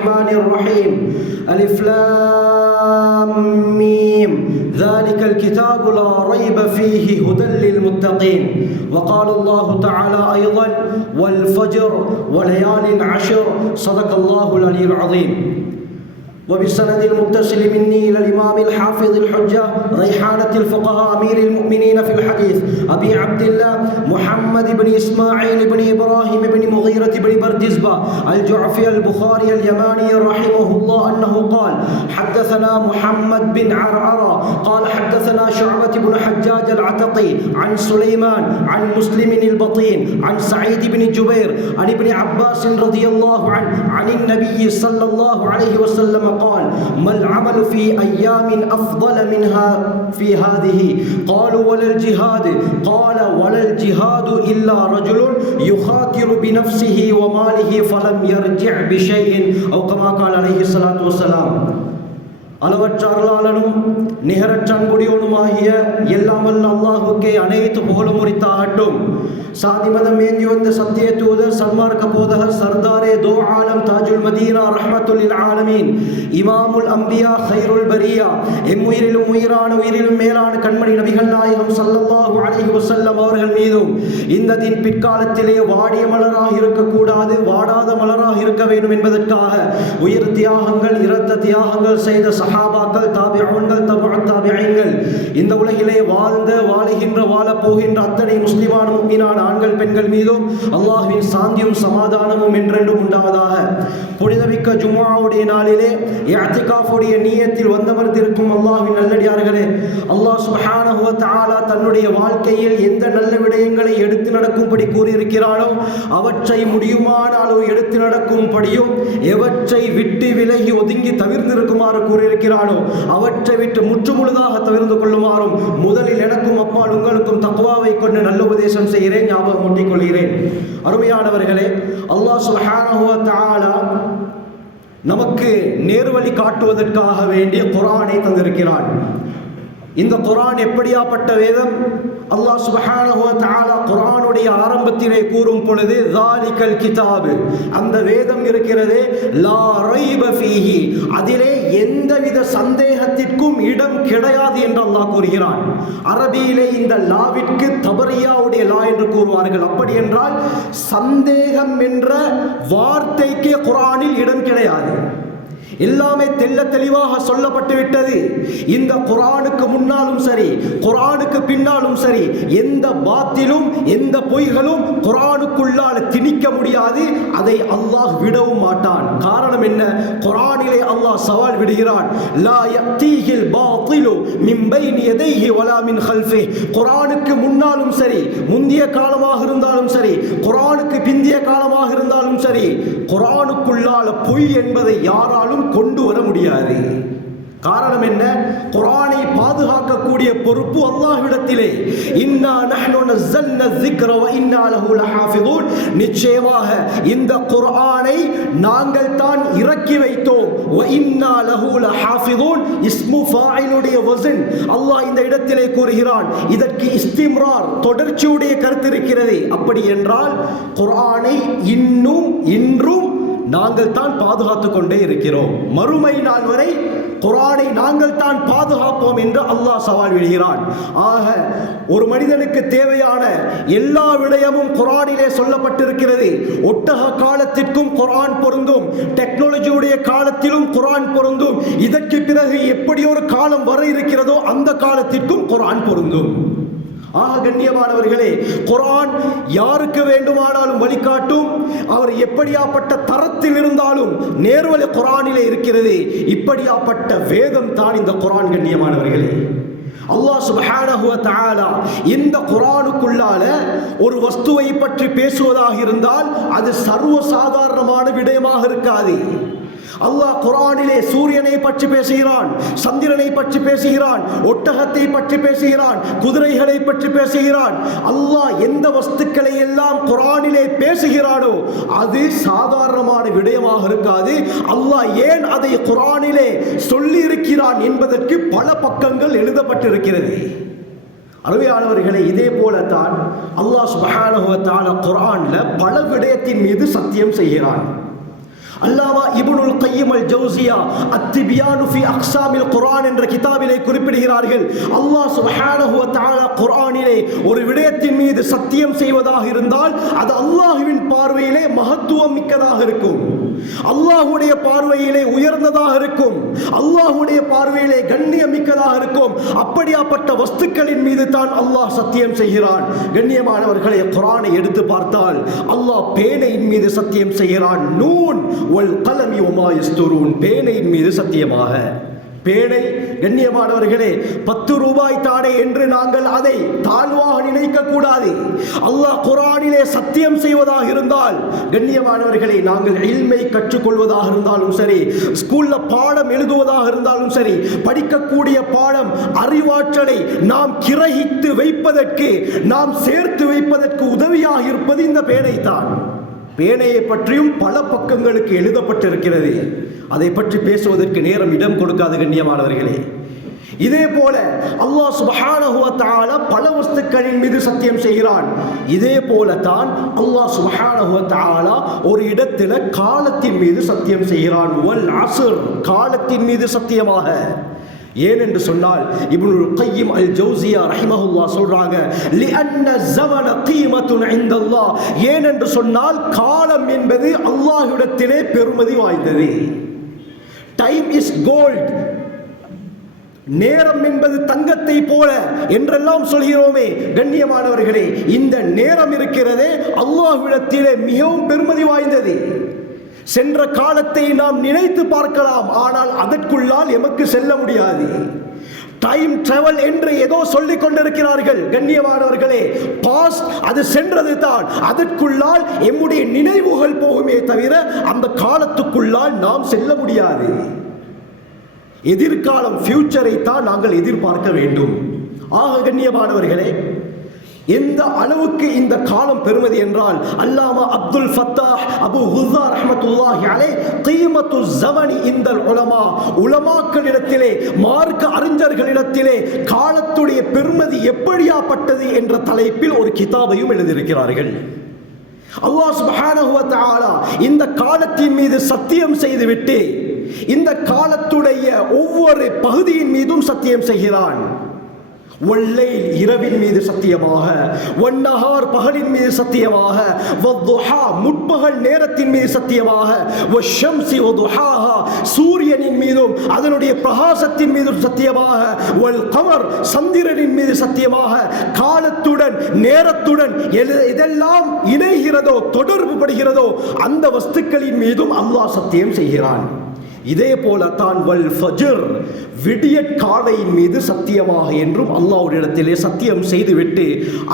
الرحمن الرحيم ألف لام ميم ذلك الكتاب لا ريب فيه هدى للمتقين وقال الله تعالى أيضا والفجر وليال عشر صدق الله العلي العظيم. وبالسند المتصل مني إلى الإمام الحافظ الحجة ريحانة الفقهاء أمير المؤمنين في الحديث أبي عبد الله محمد بن إسماعيل بن إبراهيم بن مغيرة بن بردزبة الجعفي البخاري اليماني رحمه الله أنه قال حدثنا محمد بن عرعرة قال حدثنا شعبة بن حجاج العتقي عن سليمان عن مسلم البطين عن سعيد بن جبير عن ابن عباس رضي الله عنه عن النبي صلى الله عليه وسلم قال ما العمل في أيام أفضل منها في هذه قالوا ولا الجهاد قال ولا الجهاد إلا رجل يخاطر بنفسه وماله فلم يرجع بشيء أو كما قال عليه الصلاة والسلام. அளவற்ற அருளாளனும் நிகரற்ற அன்புடையோனுமாகிய எல்லாம் வல்ல அல்லாஹ்வுக்கே அனைத்து புகழும் உரித்தாகட்டும். சாதிமதம் ஏந்தி வந்த சத்திய தூதர் சன்மார்க்க போதகர் சர்தாரே தோ ஆலம் தாஜுல் மதீனா ரஹ்மத்துல் ஆலமீன் இமாமுல் அம்பியா கைருல் பரியா எம்முயிரிலும் உயிரான உயிரிலும் மேலான கண்மணி நபிகள் நாயகம் ஸல்லல்லாஹு அலைஹி வஸல்லம் அவர்கள் மீதும் இந்த தின் பிற்காலத்திலே வாடிய மலராக இருக்கக்கூடாது வாடாத மலராக இருக்க வேண்டும் என்பதற்காக உயிர் தியாகங்கள் இரத்த தியாகங்கள் செய்த சஹாபாக்கள் தாபிஊன்கள் தபுஅத் தாபிஈன்கள் இந்த உலகிலே வாழ்ந்த வாழுகின்ற வாழப் போகின்ற அத்தனை முஸ்லிமான முஃமினான ஆண்கள் பெண்கள் மீதும் அல்லாஹ்வின் சாந்தியும் சமாதானமும் என்றென்றும் உண்டாவதாக. புனிதமிக்க ஜும்ஆவுடைய நாளிலே இஅ்திகாஃபுடைய நியத்தில் வந்தமர்ந்திருக்கும் அல்லாஹ்வின் நல்லடியார்களே, அல்லாஹ் சுப்ஹானஹு வ தஆலா தன்னுடைய வாழ்க்கையில் எந்த நல்ல விடயங்களை எடுத்து நடக்கும்படி கூறியிருக்கிறானோ அவற்றை முடியுமான அளவு எடுத்து நடக்கும்படியும் எவற்றை விட்டு விலகி ஒதுங்கி தவிர்ந்திருக்குமாறு கூறியிருக்கிறானோ அவற்றை விட்டு முற்றுமுழுதாக தவிர்த்து கொள்ளுமாறும் முதலில் எனக்கும் அப்பால் உங்களுக்கும் தக்வாவை கொண்டு நல்ல உபதேசம் செய்கிறேன், ஞாபகம் ஊட்டிக் கொள்கிறேன். அருமையானவர்களே, அல்லாஹ் சுப்ஹானஹு வ தஆலா நமக்கு நேர்வழி காட்டுவதற்காக வேண்டிய குர்ஆனை தந்திருக்கிறான். இந்த குர்ஆன் எப்படியாப்பட்ட வேதம்? அல்லாஹ் சுப்ஹானஹு வ தஆலா குர்ஆனுடைய ஆரம்பத்திலே கூறும் பொழுது ஸாலிகல் கிதாபு, அந்த வேதம் இருக்கிறதே, லா ரைப ஃபீஹி, அதிலே எந்தவித சந்தேகத்திற்கும் இடம் கிடையாது என்று அல்லாஹ் கூறுகிறான். அரபியிலே இந்த லாவிற்கு தபரியாவுடைய லா என்று கூறுவார்கள். அப்படி என்றால் சந்தேகம் என்ற வார்த்தைக்கு குர்ஆனில் இடம் கிடையாது. எல்லாமே தெல்ல தெளிவாக சொல்லப்பட்டு விட்டது. இந்த குர்ஆனுக்கு முன்னாலும் சரி குர்ஆனுக்கு பின்னாலும் சரி எந்த பாத்திலும் எந்த பொய்களும் குர்ஆனுக்குள்ளால திணிக்க முடியாது. அதை அல்லாஹ் விடவும் மாட்டான். காரணம் என்ன? குர்ஆனிலே அல்லாஹ் சவால் விடுகிறான். லா யக்தீஹில் பாத்திலு மின் பைனி யதைஹி வலா மின் கல்ஃபிஹி, குர்ஆனுக்கு முன்னாலும் சரி முந்திய காலமாக இருந்தாலும் சரி குர்ஆனுக்கு பிந்திய காலமாக இருந்தாலும் சரி குர்ஆனுக்குள்ளால பொய் என்பதை யாராலும் கொண்டு வர முடியாது. காரணம் என்ன? குர்ஆனை பாதுகாக்கக்கூடிய பொறுப்பு அல்லாஹ்விடத்திலே. இன்னா நஹ்னு நஸல்னா ذிக்ர வ இன்னா லஹு லஹாஃபிதூன், நிச்சயமாக இந்த குர்ஆனை நாங்கள் தான் இறக்கி வைத்தோம். வ இன்னா லஹு லஹாஃபிதூன், இஸ்மு ஃபாயிலுடைய வஸன் அல்லாஹ் இந்த இடத்திலே கூறுகிறான். இதற்கு இஸ்திம்ரார், தொடர்ச்சியுடைய கருத்து இருக்கிறது. அப்படி என்றால் குர்ஆனை இன்றும் நாங்கள் தான் பாதுகாத்துக் கொண்டே இருக்கிறோம். மறுமை நாள் வரை குர்ஆனை நாங்கள் தான் பாதுகாப்போம் என்று அல்லாஹ் சவால் விடுகிறான். ஆக ஒரு மனிதனுக்கு தேவையான எல்லா விடயமும் குர்ஆனிலே சொல்லப்பட்டிருக்கிறது. ஒட்டக காலத்திற்கும் குர்ஆன் பொருந்தும், டெக்னாலஜியுடைய காலத்திலும் குர்ஆன் பொருந்தும். இதற்கு பிறகு எப்படி ஒரு காலம் வர இருக்கிறதோ அந்த காலத்திற்கும் குர்ஆன் பொருந்தும். ஆக கண்ணியமானவர்களே, குர்ஆன் யாருக்கு வேண்டுமானாலும் வழிகாட்டும். அவர் எப்படியாப்பட்ட தரத்தில் இருந்தாலும் நேர்வழி குர்ஆனிலே இருக்கிறது. இப்படியாப்பட்ட வேதம் தான் இந்த குர்ஆன். கண்ணியமானவர்களே, அல்லாஹ் சுப்ஹானஹு வ தஆலா இந்த குர்ஆனுக்குள்ளால ஒரு வஸ்துவை பற்றி பேசுவதாக இருந்தால் அது சர்வ சாதாரணமான விடயமாக இருக்காது. அல்லாஹ் குர்ஆனிலே சூரியனை பற்றி பேசுகிறான், சந்திரனை பற்றி பேசுகிறான், ஒட்டகத்தை பற்றி பேசுகிறான், குதிரைகளை பற்றி பேசுகிறான். அல்லாஹ் எந்த வஸ்துக்களை எல்லாம் குர்ஆனிலே பேசுகிறானோ அது சாதாரணமான விடயமாக இருக்காது. அல்லாஹ் ஏன் அதை குர்ஆனிலே சொல்லி இருக்கிறான் என்பதற்கு பல பக்கங்கள் எழுதப்பட்டிருக்கிறது. அருமையானவர்களே, இதே போலத்தான் அல்லாஹ் சுப்ஹானஹு வ தஆலா குர்ஆன்ல பல விடயத்தின் மீது சத்தியம் செய்கிறான். அல்லாமா இப்னுல் கையிம் அல் ஜௌசியா அத்திபியானு ஃபி அக்ஸாமில் குர்ஆன் என்ற கிதாபிலே குறிப்பிடுகிறார்கள், அல்லாஹ் சுப்ஹானஹு வ தஆலா குர்ஆனிலே ஒரு விடயத்தின் மீது சத்தியம் செய்வதாக இருந்தால் அது அல்லாஹ்வின் பார்வையிலே மகத்துவம் மிக்கதாக இருக்கும், அல்லாஹ்வுடைய பார்வையிலே உயர்ந்ததாக இருக்கும், அல்லாஹ்வுடைய பார்வையிலே கண்ணியம் மிக்கதாக இருக்கும். அப்படியாப்பட்ட வஸ்துக்களின் மீது தான் அல்லாஹ் சத்தியம் செய்கிறான். கண்ணியமானவர்களே, குர்ஆனை எடுத்து பார்த்தால் அல்லாஹ் பேனையின் மீது சத்தியம் செய்கிறான். நூன் வல் கலமி வமா யஸ்துரூன், பேனையின் மீது சத்தியமாக. பேனை கண்ணியமானவர்களே 10 ரூபாய் தானே என்று நாங்கள் அதை தாழ்வாக நினைக்க கூடாது. அல்லாஹ் குர்ஆனிலே சத்தியம் செய்வதாக இருந்தால் கண்ணியமானவர்களே, நாங்கள் இல்மை கற்றுக்கொள்வதாக இருந்தாலும் சரி, ஸ்கூல்ல பாடம் எழுதுவதாக இருந்தாலும் சரி, படிக்கக்கூடிய பாடம் அறிவாற்றலை நாம் கிரகித்து வைப்பதற்கு, நாம் சேர்த்து வைப்பதற்கு உதவியாக இருப்பது இந்த பேனை தான். பேனையை பற்றியும் பல பக்கங்களுக்கு எழுதப்பட்டிருக்கிறது. அதை பற்றி பேசுவதற்கு நேரம் இடம் கொடுக்காது கண்ணியமானவர்களே. இதே போல அல்லாஹ் சுப்ஹானஹு வ தஆலா பல வஸ்துக்களின் மீது சத்தியம் செய்கிறான். இதே போல தான் அல்லாஹ் சுப்ஹானஹு வ தஆலா ஒரு இடத்துல காலத்தின் மீது சத்தியம் செய்கிறான். வல் அஸ்ர், காலத்தின் மீது சத்தியமாக. ஏன் என்று சொன்னால் இப்னுல் கையிம் அல் ஜௌசியா ரஹிமஹுல்லாஹ் சொல்றாங்க, லிஅன்ன ஸமன கீமத்துன் இன்தல்லாஹ், ஏன் என்று சொன்னால் காலம் என்பது அல்லாஹ்விடத்திலே பெருமதி வாய்ந்தது. டைம் இஸ் கோல்ட், நேரம் என்பது தங்கத்தை போல என்றெல்லாம் சொல்கிறோமே கண்ணியமானவர்களே, இந்த நேரம் இருக்கிறதே அல்லாஹ்விடத்திலே மிகவும் பெருமதி வாய்ந்தது. சென்ற காலத்தை நாம் நினைத்து பார்க்கலாம், ஆனால் அதற்குள்ளால் எமக்கு செல்ல முடியாது. டைம் டிராவல் என்று ஏதோ சொல்லிக் கொண்டிருக்கிறார்கள் கண்ணியமானவர்களே, பாஸ்ட் அது சென்றது தான், அதற்குள்ளால் எம்முடைய நினைவுகள் போகுமே தவிர அந்த காலத்துக்குள்ளால் நாம் செல்ல முடியாது. எதிர்காலம், ஃபியூச்சரை தான் நாங்கள் எதிர்பார்க்க வேண்டும். ஆக கண்ணியமானவர்களே, எந்த அளவுக்கு இந்த காலம் பெருமதி என்றால் அல்லாமா அப்துல் ஃபத்தாஹ் அபு ஹுஸா ரஹ்மத்துல்லாஹி அலைஹி கீமத்து ஸமனி இன்தல் உலமா, உலமாக்களிடத்திலே, மார்க்க அறிஞர்களிடத்திலே காலத்துடைய பெருமதி எப்படியாப்பட்டது என்ற தலைப்பில் ஒரு கிதாபையும் எழுதியிருக்கிறார்கள். அல்லாஹ் சுப்ஹானஹு வ தஆலா இந்த காலத்தின் மீது சத்தியம் செய்துவிட்டு இந்த காலத்துடைய ஒவ்வொரு பகுதியின் மீதும் சத்தியம் செய்கிறான். வல்லைல், இரவின் மீது சத்தியமாக, வன்னஹார், பகலின் மீது சத்தியமாக, வத்துஹா, முற்பகல் நேரத்தின் மீது சத்தியமாக, வஷம்சி வதுஹாஹா, சூரியனின் மீதும் அதனுடைய பிரகாசத்தின் மீதும் சத்தியமாக, வல் கமர், சந்திரனின் மீது சத்தியமாக, காலத்துடன் நேரத்துடன் எதெல்லாம் இணைகிறதோ, தொடர்பு படுகிறதோ அந்த வஸ்துக்களின் மீதும் அல்லாஹ் சத்தியம் செய்கிறான். இதே போல தான் வல் ஃபஜ்ர், விடிய காலையின் மீது சத்தியமாக என்றும் அல்லாஹ்விடத்திலே சத்தியம் செய்துவிட்டு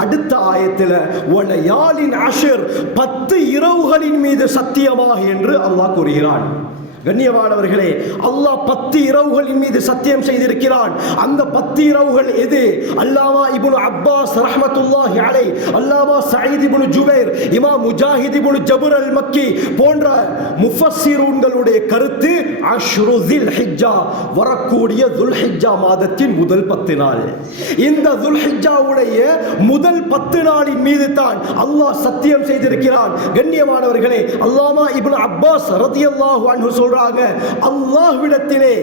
அடுத்த ஆயத்தில் வலயாலின் அஷ்ர், 10 இரவுகளின் மீது சத்தியமாக என்று அல்லாஹ் கூறுகிறான். கண்ணியமானவர்களே, அல்லாஹ் 10 இரவுகளின் மீது சத்தியம் செய்திருக்கிறான். அந்த 10 இரவுகள் எது? அல்லாமா இப்னு அப்பாஸ் ரஹ்மத்துல்லாஹி அலைஹி, அல்லாமா சயீத் இப்னு ஜுபைர், இமாம் முஜாஹித் இப்னு ஜபர் அல் மக்கி போன்ற முஃபஸ்ஸிரூன்களுடைய கருத்து அஷ்ரு ஸில் ஹிஜ்ஜா, வரக்கூடிய துல்ஹிஜ்ஜா மாதத்தின் முதல் 10 நாள். இந்த துல்ஹிஜ்ஜாவுடைய முதல் 10 நாளின் மீது தான் அல்லாஹ் சத்தியம் செய்திருக்கிறான். கண்ணியமானவர்களே, அல்லாமா இப்னு அப்பாஸ் ரலியல்லாஹு அன்ஹு சொல்றாங்க, அல்லாஹ்விடத்திலே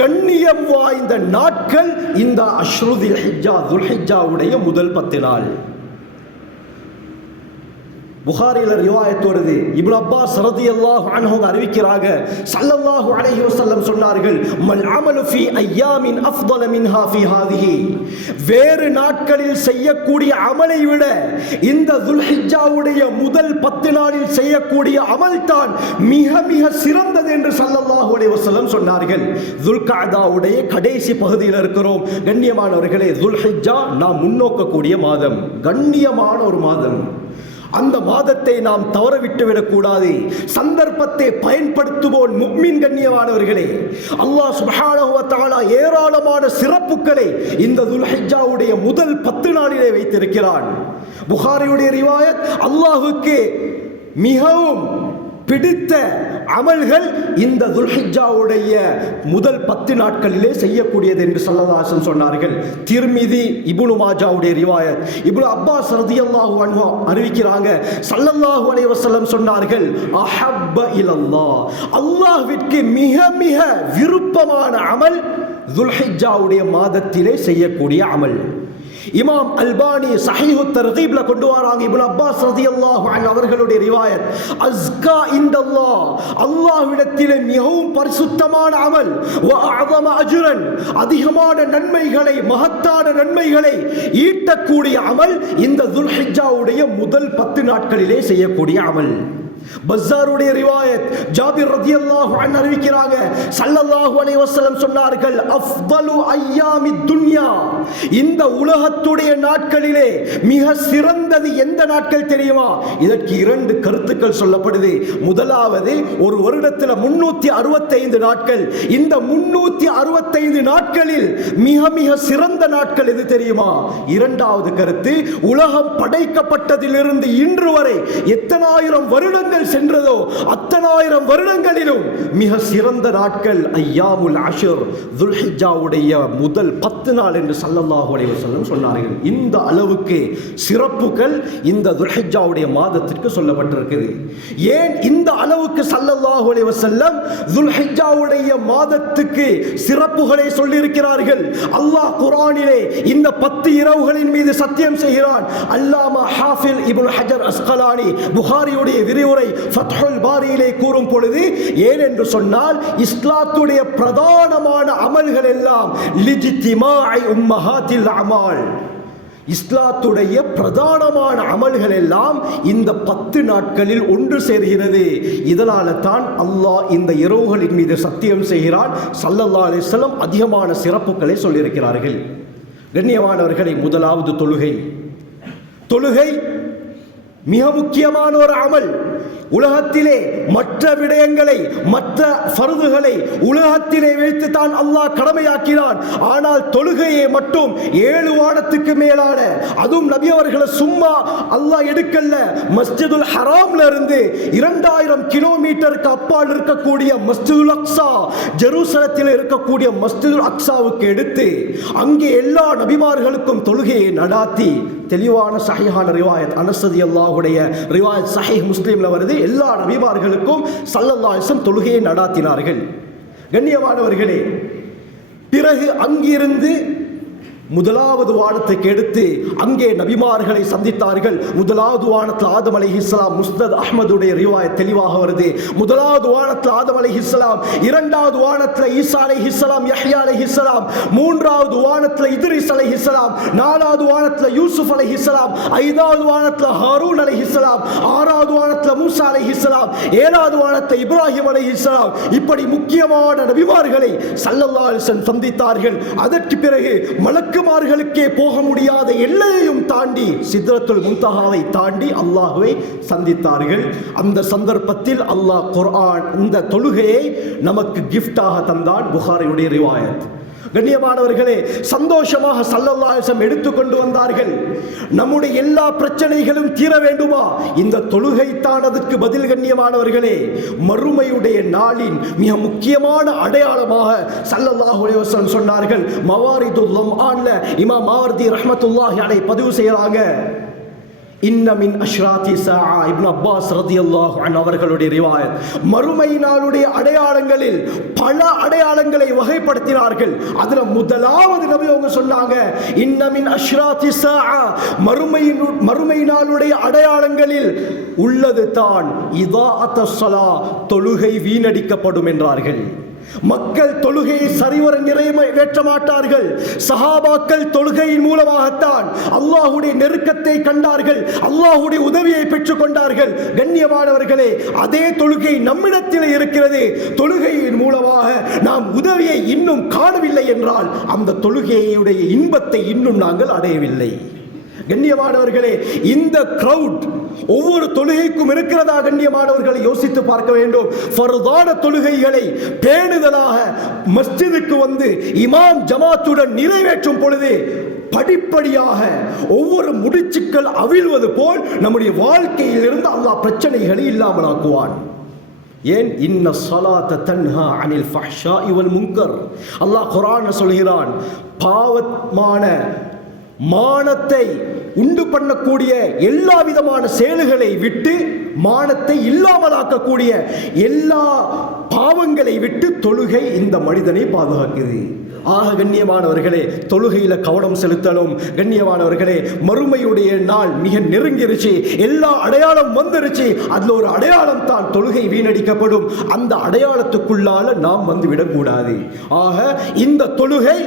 கண்ணியம் வாய்ந்த நாட்கள் இந்த அஷ்ரு ஸில் ஹிஜ்ஜா, துல்ஹிஜ்ஜாவுடைய முதல் 10 நாள். புகாரில ரிவாயத் வருது, இப்னு அப்பாஸ் ரலியல்லாஹு அன்ஹு அறிவிக்கிறாங்க, ஸல்லல்லாஹு அலைஹி வஸல்லம் சொன்னார்கள், மல் அமலு ஃபீ அய்யாமின் அஃதல மின்ஹா ஃபீ ஹாதிஹி, வேறு நாட்களில் செய்யக்கூடிய அமலை விட இந்த துல்ஹிஜ்ஜாவுடைய முதல் 10 நாளில் செய்யக்கூடிய அமல் தான் மிக மிக சிறந்தது என்று ஸல்லல்லாஹு அலைஹி வஸல்லம் சொன்னார்கள். துல்கஅதாவுடைய கடைசி பகுதியில் இருக்கிறோம் கண்ணியமானவர்களே. துல்ஹிஜ்ஜா நாம் முன்னோக்கக்கூடிய மாதம், கண்ணியமான ஒரு மாதம். அந்த மாதத்தை நாம் தவறவிட்டு விடக்கூடாது. சந்தர்ப்பத்தை பயன்படுத்துவோம் முஃமின். கண்ணியமானவர்களே, அல்லாஹ் சுப்ஹானஹு வ தஆலா ஏராளமான சிறப்புகளை இந்த துல்ஹிஜ்ஜாவுடைய முதல் 10 நாளிலே வைத்திருக்கிறான். புகாரியுடைய ரிவாயத், அல்லாஹுக்கு மிகவும் பிடித்த அமல்கள் இந்த துல்ஹிஜ்ஜாவுடைய முதல் 10 நாட்களிலே செய்யக்கூடியது என்று ஸல்லல்லாஹு அலைஹி வஸல்லம் சொன்னார்கள். திர்மிதி, இப்னு மாஜாவுடைய ரிவாயத். இப்னு அப்பாஸ் ரலியல்லாஹு அன்ஹு அறிவிக்கிறாங்க, ஸல்லல்லாஹு அலைஹி வஸல்லம் சொன்னார்கள், அஹப்ப இலல்லாஹ், அல்லாஹ்விற்கு மிக மிக விருப்பமான அமல் துல்ஹிஜ்ஜாவுடைய மாதத்திலே செய்யக்கூடிய அமல். இமாம் அல்பானி சஹீஹு தர்கீப்ல கொண்டு வராங்க, இப்னு அப்பாஸ் ரலியல்லாஹு அன்ஹு அவர்களுடைய ரிவாயத், அஸ்கா இன்தல்லாஹ், அல்லாஹ்விடத்திலே மிகவும் பரிசுத்தமான அமல், வ அஅஸம அஜ்ரன், அதிகமான நன்மைகளை, மகத்தான நன்மைகளை ஈட்டக்கூடிய அமல் இந்த துல்ஹிஜ்ஜாவுடைய முதல் 10 நாட்களிலே செய்யக்கூடிய அமல். பஸ்ஸாருடைய ரிவாயத், ஜாபிர் ரலியல்லாஹு அன்ஹு அறிவிக்கிறாங்க, ஸல்லல்லாஹு அலைஹி வஸல்லம் சொன்னார்கள், அஃதலு அய்யாமித் துன்யா, இந்த உலகத்துடைய நாட்களிலே மிக சிறந்தது எந்த நாட்கள் தெரியுமா? இதற்கு 2 கருத்துக்கள் சொல்லப்படுது. முதலாவது, ஒரு வருடத்தில் 365 நாட்கள். இந்த 365 நாட்களில் மிக மிக சிறந்த நாட்கள் எது தெரியுமா? இரண்டாவது கருத்து, உலகம் படைக்கப்பட்டதிலிருந்து இன்று வரை எத்தனாயிரம் வருடங்கள் சென்றதோ அத்தனாயிரம் வருடங்களிலும் மிக சிறந்த நாட்கள் ஐயாமுல் அஷ்ர், துல்ஹிஜ்ஜாவுடைய முதல் 10 நாள் என்று ஸல்லல்லாஹு அலைஹி வஸல்லம் சொன்னார்கள். இந்த அளவுக்கு சிறப்புகள் இந்த துல்ஹிஜ்ஜாவுடைய மாதத்திற்கு சொல்லப்பட்டிருக்கிறது. ஏன் இந்த அளவுக்கு ஸல்லல்லாஹு அலைஹி வஸல்லம் துல்ஹிஜ்ஜாவுடைய மாதத்துக்கு சிறப்புகளை சொல்லி இருக்கிறார்கள்? அல்லாஹ் குர்ஆனிலே இந்த 10 இரவுகளின் மீது சத்தியம் செய்கிறான். அல்லாமா ஹாஃபில் இப்னு ஹஜர் அஸ்கலானி புகாரியுடைய விரிவுரை ஃபத்ஹுல் பாரியிலே கூறும் பொழுது, ஏன் என்று சொன்னால் இஸ்லாத்துடைய பிரதானமான அமல்கள் எல்லாம் லிஜ்திமாஇ உம்மஹாத்தில் அமால், இஸ்லாத்துடைய பிரதானமான அமல்கள் எல்லாம் இந்த 10 நாட்களில் ஒன்று சேர்கிறது. இதனால தான் அல்லாஹ் இந்த இரவுகளின் மீது சத்தியம் செய்கிறான். ஸல்லல்லாஹு அலைஹி வஸல்லம் அதிகமான சிறப்புகளை சொல்லியிருக்கிறார்கள். கண்ணியமானவர்களை, முதலாவது தொழுகை மிக முக்கியமான ஒரு அமல். உலகத்திலே மற்ற விடயங்களை, மற்ற ஃபர்துகளை உலகத்திலே வைத்து தான் அல்லாஹ் கடமையாக்கினான். ஆனால் தொழுகையை மட்டும் 7 வானத்துக்கு மேலான, அதுவும் நபி அவர்களை சும்மா அல்லாஹ் எடுக்கல்ல, மஸ்ஜிதுல் ஹராம்ல இருந்து 2000 கிலோமீட்டருக்கு அப்பால் இருக்கக்கூடிய மஸ்ஜிதுல் அக்ஸா, ஜெருசலத்தில் இருக்கக்கூடிய மஸ்ஜிதுல் அக்ஸாவுக்கு எடுத்து அங்கே எல்லா நபிமார்களுக்கும் தொழுகையை நடாத்தி, தெளிவான சஹீஹான ரிவாயத், அனஸ் ரலியல்லாஹுடைய ரிவாயத் சஹீஹ் முஸ்லிம்ல வருது, எல்லா நபிமார்களுக்கும் ஸல்லல்லாஹு அலைஹி வஸல்லம் தொழுகையை நடாத்தினார்கள். கண்ணியமானவர்களே, பிறகு அங்கிருந்து முதலாவது வானத்துக்கு எடுத்து அங்கே நபிமார்களை சந்தித்தார்கள். முதலாவது வானத்தில் ஆதம் அலைஹிஸ்ஸலாம், முஸ்னத் அஹ்மதுடைய ரிவாயத் தெளிவாக வருது. முதலாவது வானத்தில் ஆதம் அலைஹிஸ்ஸலாம், இரண்டாவது வானத்தில் ஈசா அலைஹிஸ்ஸலாம், யஹ்யா அலைஹிஸ்ஸலாம், மூன்றாவது வானத்தில் இத்ரிஸ் அலைஹிஸ்ஸலாம், நாலாவது வானத்தில் யூசுப் அலைஹிஸ்ஸலாம், ஐந்தாவது வானத்தில் ஹாரூன் அலைஹிஸ்ஸலாம், ஆறாவது வானத்தில் மூசா அலைஹிஸ்ஸலாம், ஏழாவது வானத்தில் இப்ராஹிம் அலைஹிஸ்ஸலாம். இப்படி முக்கியமான நபிமார்களை ஸல்லல்லாஹு அலைஹி வஸல்லம் சந்தித்தார்கள். அதற்கு பிறகு மலக்குமார்களுக்கே போக முடியாத எல்லையையும் தாண்டி சித்ரத்துல் முன்தஹாவை தாண்டி அல்லாஹ்வை சந்தித்தார்கள். அந்த சந்தர்ப்பத்தில் அல்லாஹ் குர்ஆன் இந்த தொழுகையை நமக்கு கிஃப்டாக தந்தான். புகாரியுடைய ரிவாயத். கண்ணியமானவர்களே, சந்தோஷமாக ஸல்லல்லாஹு அலைஹி வஸல்லம் எடுத்துக்கொண்டு வந்தார்கள். நம்முடைய எல்லா பிரச்சனைகளும் தீர வேண்டுமா? இந்த தொழுகை தான் அதுக்கு பதில். கண்ணியமானவர்களே, மறுமையுடைய நாளின் மிக முக்கியமான அடையாளமாக ஸல்லல்லாஹு அலைஹி வஸல்லம் சொன்னார்கள். மவாரிதுல் லம்ஆன்ல இமாம் மாவர்தி ரஹ்மத்துல்லாஹி அலைஹி பதிவு செய்றாங்க, இன்ன மின் அஷ்ராத்தி ஸாஆ, இப்னு அப்பாஸ் ரலியல்லாஹு அன்ஹு அவர்களுடைய ரிவாயத். மறுமை நாளுடைய அடையாளங்களில் பல அடையாளங்களை வகைப்படுத்தினார்கள். அதுல முதலாவது நபி அவங்க சொன்னாங்க, இன்ன மின் அஷ்ராத்தி ஸாஆ, மறுமை நாளுடைய அடையாளங்களில் உள்ளது தான் இதாஅத்துஸ் ஸலா, தொழுகை வீணடிக்கப்படும் என்றார்கள். மக்கள் தொழுகையை சரிவர நிறைவேற்ற மாட்டார்கள். சஹாபாக்கள் தொழுகையின் மூலமாகத்தான் அல்லாஹ்வுடைய நெருக்கத்தை கண்டார்கள், அல்லாஹ்வுடைய உதவியை பெற்றுக் கொண்டார்கள். கண்ணியமானவர்களே, அதே தொழுகை நம்மிடத்தில் இருக்கிறது. தொழுகையின் மூலமாக நாம் உதவியை இன்னும் காணவில்லை என்றால் அந்த தொழுகையுடைய இன்பத்தை இன்னும் நாங்கள் அடையவில்லை. கண்ணியமானவர்களே, இந்த கிரவுட் ஒவ்வொரு தொழுகைக்கும் இருக்கிறதா? கண்ணியமானவர்களை யோசித்து பார்க்க வேண்டும். ஃபர்தான தொழுகைகளை பேணுதலாக மஸ்ஜிதுக்கு வந்து இமாம் ஜமாத்துடன் நிறைவேற்றும் பொழுது படிப்படியாக ஒவ்வொரு முடிச்சுக்கள் அவிழ்வது போல் நம்முடைய வாழ்க்கையில் இருந்து அல்லாஹ் பிரச்சனைகளை இல்லாமல் ஆக்குவான். ஏன்? இன்ன ஸலாத்த தன்ஹா அனில் ஃபஹ்ஷாஇ வல் முன்கர். அல்லாஹ் குர்ஆன்ல சொல்கிறான், பாவமான மானத்தை உண்டு பண்ணக்கூடிய எல்லா விதமான செயல்களை விட்டு, மானத்தை இல்லாமலாக்கக்கூடிய எல்லா பாவங்களை விட்டு தொழுகை இந்த மனிதனை பாதுகாக்குது. ஆக கண்ணியமானவர்களே, தொழுகையில கவனம் செலுத்தணும். கண்ணியமானவர்களே, மறுமையுடைய நாள் மிக நெருங்கிருச்சு, எல்லா அடையாளம் வந்துருச்சு. அதுல ஒரு அடையாளம் தான் தொழுகை வீணடிக்கப்படும். அந்த அடையாளத்துக்குள்ளால நாம் வந்து விடக்கூடாது. ஆக இந்த தொழுகை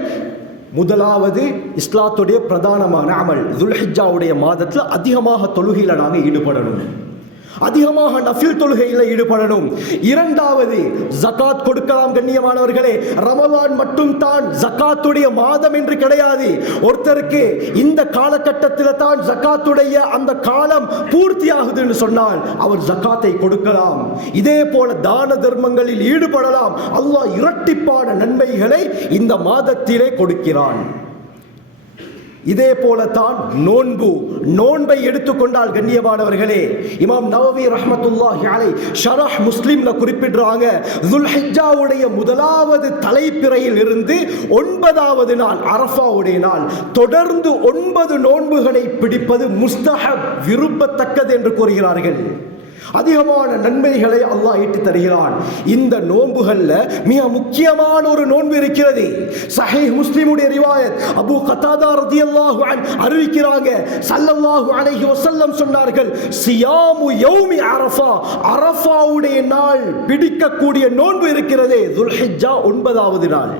முதலாவது இஸ்லாத்துடைய பிரதானமான அமல். துல்ஹிஜ்ஜாவுடைய மாதத்தில் அதிகமாக தொழுகையில நாங்கள் ஈடுபடணும், அதிகமாக நஃபில் தொழுகையில் ஈடுபடணும். இரண்டாவது, ஜகாத் கொடுக்கலாம். கண்ணியமானவர்களே, ரமலான் மட்டும் தான் ஜகாத்துடைய மாதம் என்று கிடையாது. ஒருத்தருக்கு இந்த காலகட்டத்தில் தான் ஜகாத்துடைய அந்த காலம் பூர்த்தி ஆகுதுன்னு சொன்னால் அவர் ஜகாத்தை கொடுக்கலாம். இதே போல தான தர்மங்களில் ஈடுபடலாம். அல்லாஹ் இரட்டிப்பான நன்மைகளை இந்த மாதத்திலே கொடுக்கிறான். இதே போலத்தான் நோன்பை எடுத்துக்கொண்டால் கண்ணியமானவர்களே, இமாம் நவவி ரஹ்மத்துல்லாஹி அலைஹி ஷரஹ் முஸ்லிம்ல குறிப்பிடுறாங்க, துல்ஹிஜ்ஜாவுடைய முதலாவது தலைப்பிறையில் இருந்து 9வது நாள் அரஃபாவுடைய நாள் தொடர்ந்து 9 நோன்புகளை பிடிப்பது முஸ்தஹப், விரும்பத்தக்கது என்று கூறுகிறார்கள். அதிகமான நன்மைகளை அல்லாஹ் ஈட்டி தருகிறான். இந்த நோன்புகள்ல மிக முக்கியமான ஒரு நோன்பு இருக்கிறது. சஹீஹ் முஸ்லிமுடைய ரிவாயத், அபூ கதாதா ரலியல்லாஹு அன்ஹு அறிவிக்கிறாங்க, ஸல்லல்லாஹு அலைஹி வஸல்லம் சொன்னார்கள், சியாமு யௌமி அரஃபா, அரஃபாவுடைய நாள் பிடிக்கக்கூடிய நோன்பு இருக்கிறதே, துல்ஹிஜ்ஜா 9வது நாள்.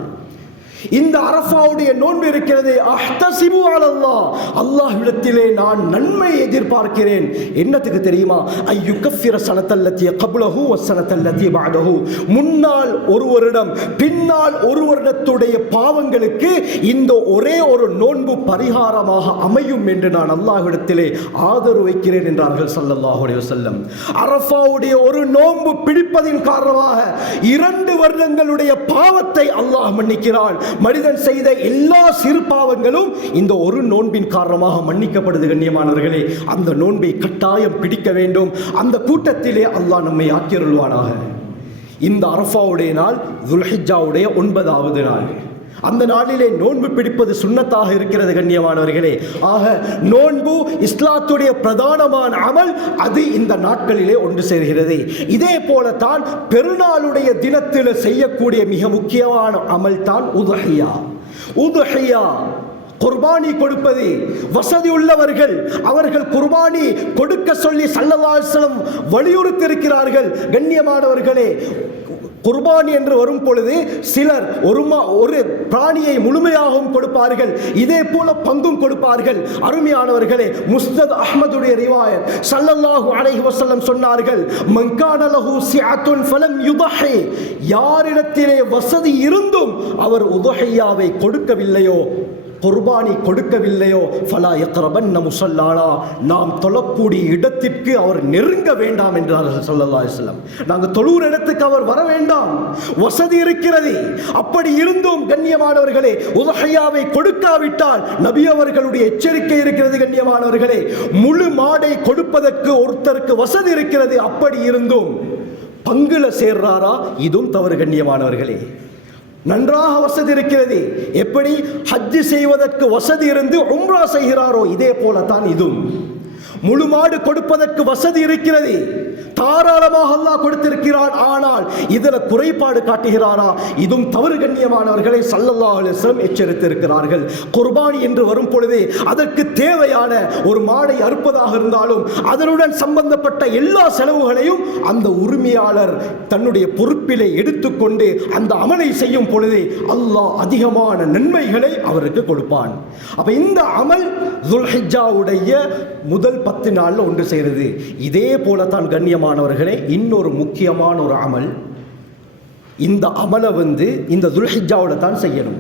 இந்த அரஃபாவுடைய நோன்பு இருக்கிறது, அஹ்தஸிபு அலல்லாஹ், அல்லாஹ்விடத்திலே நான் நன்மை எதிர்பார்க்கிறேன். என்னத்துக்கு தெரியுமா? அய்யுகஃபிர ஸனத்தல்லதி கப்லஹு வஸனத்தல்லதி பஅதஹு, முன்னால் ஒரு வருடம் பின்னால் ஒரு வருடத்துடைய பாவங்களுக்கு இந்த ஒரே ஒரு நோன்பு பரிகாரமாக அமையும் என்று நான் அல்லாஹ்விடத்திலே ஆதரவு வைக்கிறேன் என்றார்கள் ஸல்லல்லாஹு அலைஹி வஸல்லம். அரஃபாவுடைய ஒரு நோன்பு பிடிப்பதின் காரணமாக 2 வருடங்களுடைய பாவத்தை அல்லாஹ் மன்னிக்கிறான். மனிதன் செய்த எல்லா சிறு பாவங்களும் இந்த ஒரு நோன்பின் காரணமாக மன்னிக்கப்படுது. கண்ணியமானவர்களே, அந்த நோன்பை கட்டாயம் பிடிக்க வேண்டும். அந்த கூட்டத்திலே அல்லாஹ் நம்மை ஆக்கியருள்வானாக. இந்த அரஃபாவுடைய நாள் துல்ஹிஜ்ஜாவுடைய 9வது நாள். அந்த நாளிலே நோன்பு பிடிப்பது சுன்னத்தாக இருக்கிறது. கண்ணியமானவர்களே, ஆக நோன்பு இஸ்லாத்துடைய பிரதானமான அமல், அது இந்த நாட்களிலே ஒன்று சேர்கிறது. இதே போலத்தான் பெருநாளுடைய தினத்தில் செய்யக்கூடிய மிக முக்கியமான அமல் தான் உதுஹியா. உதுஹியா குர்பானி கொடுப்பது. வசதி உள்ளவர்கள் அவர்கள் குர்பானி கொடுக்க சொல்லி ஸல்லல்லாஹு அலைஹி வஸல்லம் வலியுறுத்தி இருக்கிறார்கள். கண்ணியமானவர்களே, குர்பானி என்று வரும் பொழுது சிலர் ஒரு பிராணியை முழுமையாகவும் கொடுப்பார்கள், இதே போல பங்கும் கொடுப்பார்கள். அருமையானவர்களே, முஸ்னத் அஹ்மதுடைய ரிவாயத், ஸல்லல்லாஹு அலைஹி வஸல்லம் சொன்னார்கள், மன் கான லஹு சிஅத்துன் ஃபலம் யுதஹி, யாரிடத்திலே வசதி இருந்தும் அவர் உதுஹியாவை கொடுக்கவில்லையோ, குர்பானி கொடுக்கவில்லையோ, ஃபலா யக்ரபன்ன முஸல்லானா, நாம் தொழக்கூடிய இடத்திற்கு அவர் நெருங்க வேண்டாம் என்றார்கள் ஸல்லல்லாஹு அலைஹி வஸல்லம். நாங்கள் தொழுகிற இடத்துக்கு அவர் வர வேண்டாம். வசதி இருக்கிறது, அப்படி இருந்தும் கண்ணியமானவர்களே, உதுஹியாவை கொடுக்காவிட்டால் நபி அவர்களுடைய எச்சரிக்கை இருக்கிறது. கண்ணியமானவர்களே, முழு மாடை கொடுப்பதற்கு ஒருத்தருக்கு வசதி இருக்கிறது, அப்படி இருந்தும் பங்குல சேர்றாரா, இதுவும் தவறு. கண்ணியமானவர்களே, நன்றாக வசதி இருக்கிறது. எப்படி ஹஜ் செய்வதற்கு வசதி இருந்து உம்ரா செய்கிறாரோ, இதே போலத்தான் இதுவும். முழு மாடு கொடுப்பதற்கு வசதி இருக்கிறது, தாராளமாக அல்லாஹ் கொடுத்திருக்கிறான். ஆனால் இதுல குறைபாடு காட்டுகிறாரா, இதுவும் தவறு. கண்ணியமானவர்களை ஸல்லல்லாஹு அலைஹி வஸல்லம் எச்சரித்திருக்கிறார்கள். குர்பானி என்று வரும் பொழுது அதற்கு தேவையான ஒரு மாடை அறுப்பதாக இருந்தாலும் அதனுடன் சம்பந்தப்பட்ட எல்லா செலவுகளையும் அந்த உரிமையாளர் தன்னுடைய பொறுப்பிலே எடுத்துக்கொண்டு அந்த அமலை செய்யும் பொழுது அல்லாஹ் அதிகமான நன்மைகளை அவருக்கு கொடுப்பான். அப்ப இந்த அமல் துல்ஹிஜ்ஜாவுடைய முதல் 10 நாள்ல ஒன்று சேருது. இதே போலத்தான் கண்ணியமானவர்களே, இன்னொரு முக்கியமான ஒரு அமல், இந்த அமலை இந்த துல்ஹிஜ்ஜாவோட தான் செய்யணும்.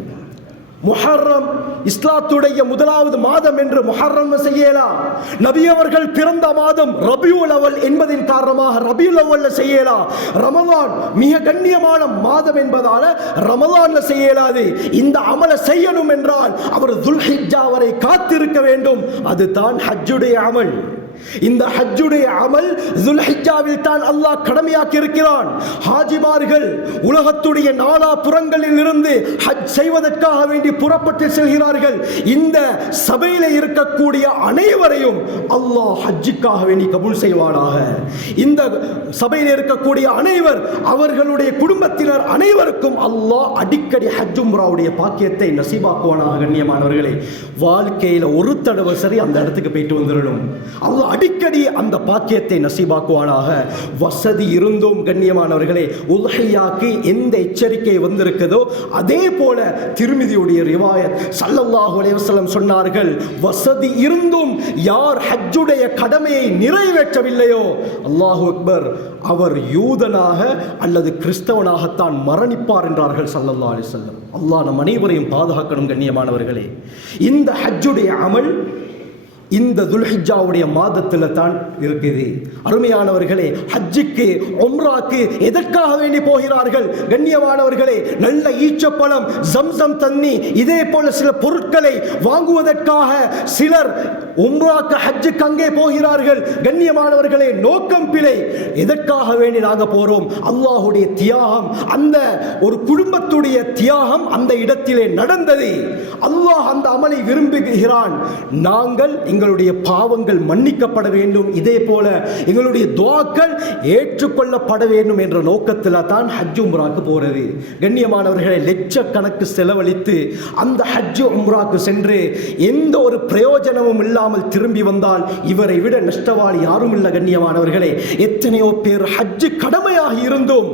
முஹர்ரம் இஸ்லாத்துடைய முதலாவது மாதம் என்று முஹர்ரம் செய்யலாம். நபி அவர்கள் பிறந்த மாதம் ரபியுல் அவல் என்பதின் காரணமாக ரபியுல் அவல்ல செய்யலாம். ரமலான் மிக கண்ணியமான மாதம் என்பதால ரமலான்ல செய்யலாது. இந்த அமலை செய்யணும் என்றால் அவர் துல்ஹிஜ்ஜா வரை காத்திருக்க வேண்டும். அதுதான் ஹஜ்ஜுடைய அமல். இந்த ஹஜ்ஜுடைய அமல் துல்ஹிஜ்ஜாவில் தான் அல்லாஹ் கடமையாக்கி இருக்கிறான். ஹாஜிமார்கள் உலகத்துடைய நாலா புறங்களில் இருந்து ஹஜ் செய்வதற்காக வேண்டி புறப்பட்டு செல்கிறார்கள். இந்த சபையில் இருக்கக்கூடிய அனைவரையும் அல்லாஹ் ஹஜ்ஜுக்காக வேண்டி கபூல் செய்வானாக. இந்த சபையில் இருக்கக்கூடிய அனைவர் அவர்களுடைய குடும்பத்தினர் அனைவருக்கும் அல்லாஹ் அடிக்கடி ஹஜ் உம்ராவுடைய பாக்கியத்தை நசீபாக்குவானாக. கண்ணியமானவர்களே, வாழ்க்கையில் ஒரு தடவை சரி அந்த இடத்துக்கு போயிட்டு வந்துடணும். அல்லாஹ் அடிக்கடி அந்த பாக்கியத்தை நசீபாக்குவானாக. வசதி இருந்தும் கண்ணியமானவர்களே, உல்ஹியாக்கு எந்த எச்சரிக்கை வந்திருக்கிறதோ அதே போல திருமிதியுடைய ரிவாயத் ஸல்லல்லாஹு அலைஹி வஸல்லம் சொன்னார்கள், வசதி இருந்தும் யார் ஹஜ்ஜுடைய கடமையை நிறைவேற்றவில்லையோ அல்லாஹு அக்பர், அவர் யூதனாக அல்லது கிறிஸ்தவனாகத்தான் மரணிப்பார் என்றார்கள் ஸல்லல்லாஹு அலைஹி வஸல்லம். அல்லாஹ் நம் அனைவரையும் பாதுகாக்கணும். கண்ணியமானவர்களே, இந்த ஹஜ்ஜுடைய அமல் இந்த துல்ஹிஜ்ஜாவுடைய மாதத்தில் தான் இருக்குது. அருமையானவர்களே, ஹஜ்ஜுக்கு உம்ராக்கு எதற்காக வேண்டி போகிறார்கள்? கண்ணியமானவர்களே, நல்ல ஈச்சப்பழம், ஜம்சம் தண்ணி, இதே போல சில பொருட்களை வாங்குவதற்காக சிலர் உம்ராக்கு ஹஜ்ஜுக்கு அங்கே போகிறார்கள். கண்ணியமானவர்களே, நோக்கம் பிழை. எதற்காக வேண்டி நாங்கள் போறோம்? அல்லாஹுடைய தியாகம், அந்த ஒரு குடும்பத்துடைய தியாகம் அந்த இடத்திலே நடந்தது. அல்லாஹ் அந்த அமலை விரும்புகிறான். நாங்கள் எங்களுடைய பாவங்கள் மன்னிக்கப்பட வேண்டும், இதே போல எங்களுடைய துஆக்கள் ஏற்றுக்கொள்ளப்பட வேண்டும் என்ற நோக்கத்தில் தான் ஹஜ் உம்ராக்கு போறது. கண்ணியமானவர்களை, லட்சக்கணக்கு செலவழித்து அந்த ஹஜ் உம்ராக்கு சென்று எந்த ஒரு பிரயோஜனமும் இல்லாமல் திரும்பி வந்தால் இவரை விட நஷ்டவாளி யாரும் இல்லை. கண்ணியமானவர்களே, எத்தனையோ பேர் ஹஜ் கடமையாக இருந்தும்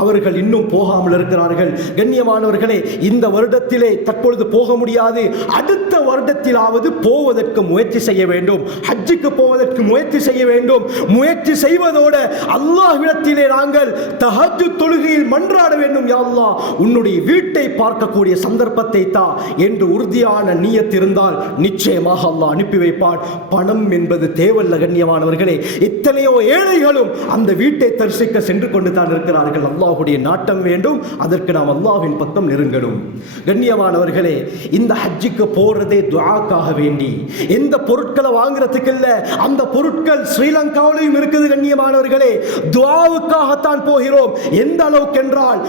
அவர்கள் இன்னும் போகாமல் இருக்கிறார்கள். கண்ணியமானவர்களே, இந்த வருடத்திலே தற்பொழுது போக முடியாது, அடுத்த வருடத்திலாவது போவதற்கு முயற்சி செய்ய வேண்டும். ஹஜ்ஜுக்கு போவதற்கு முயற்சி செய்ய வேண்டும். முயற்சி செய்வதோடு அல்லாஹ்விடத்திலே நாங்கள் தஹஜ்ஜுத் தொழுகையில் மன்றாட வேண்டும். யா அல்லாஹ், உன்னுடைய வீட்டை பார்க்கக்கூடிய சந்தர்ப்பத்தை தா என்று உறுதியான நியத் இருந்தால் நிச்சயமாக அல்லாஹ் அனுப்பி வைப்பான். பணம் என்பது தேவல்ல. கண்ணியமானவர்களே, எத்தனையோ ஏழைகளும் அந்த வீட்டை தரிசிக்க சென்று கொண்டு தான் இருக்கிறார்கள். அல்லாஹ்வுடைய நாட்டம் வேண்டும், அதற்கு நாம் அல்லாஹ்வின் பக்கம் நெருங்கணும். கண்ணியமானவர்களே, இந்த ஹஜ்ஜுக்கு போறதே துஆக்காக வேண்டி, எந்த பொருட்களை வாங்குறதுக்கு இல்ல. அந்த பொருட்கள் ஸ்ரீலங்காவிலும் இருக்குது. கண்ணியமானவர்களே, துஆவுக்காகத்தான் போகிறோம். எந்த அளவுக்கு என்றால்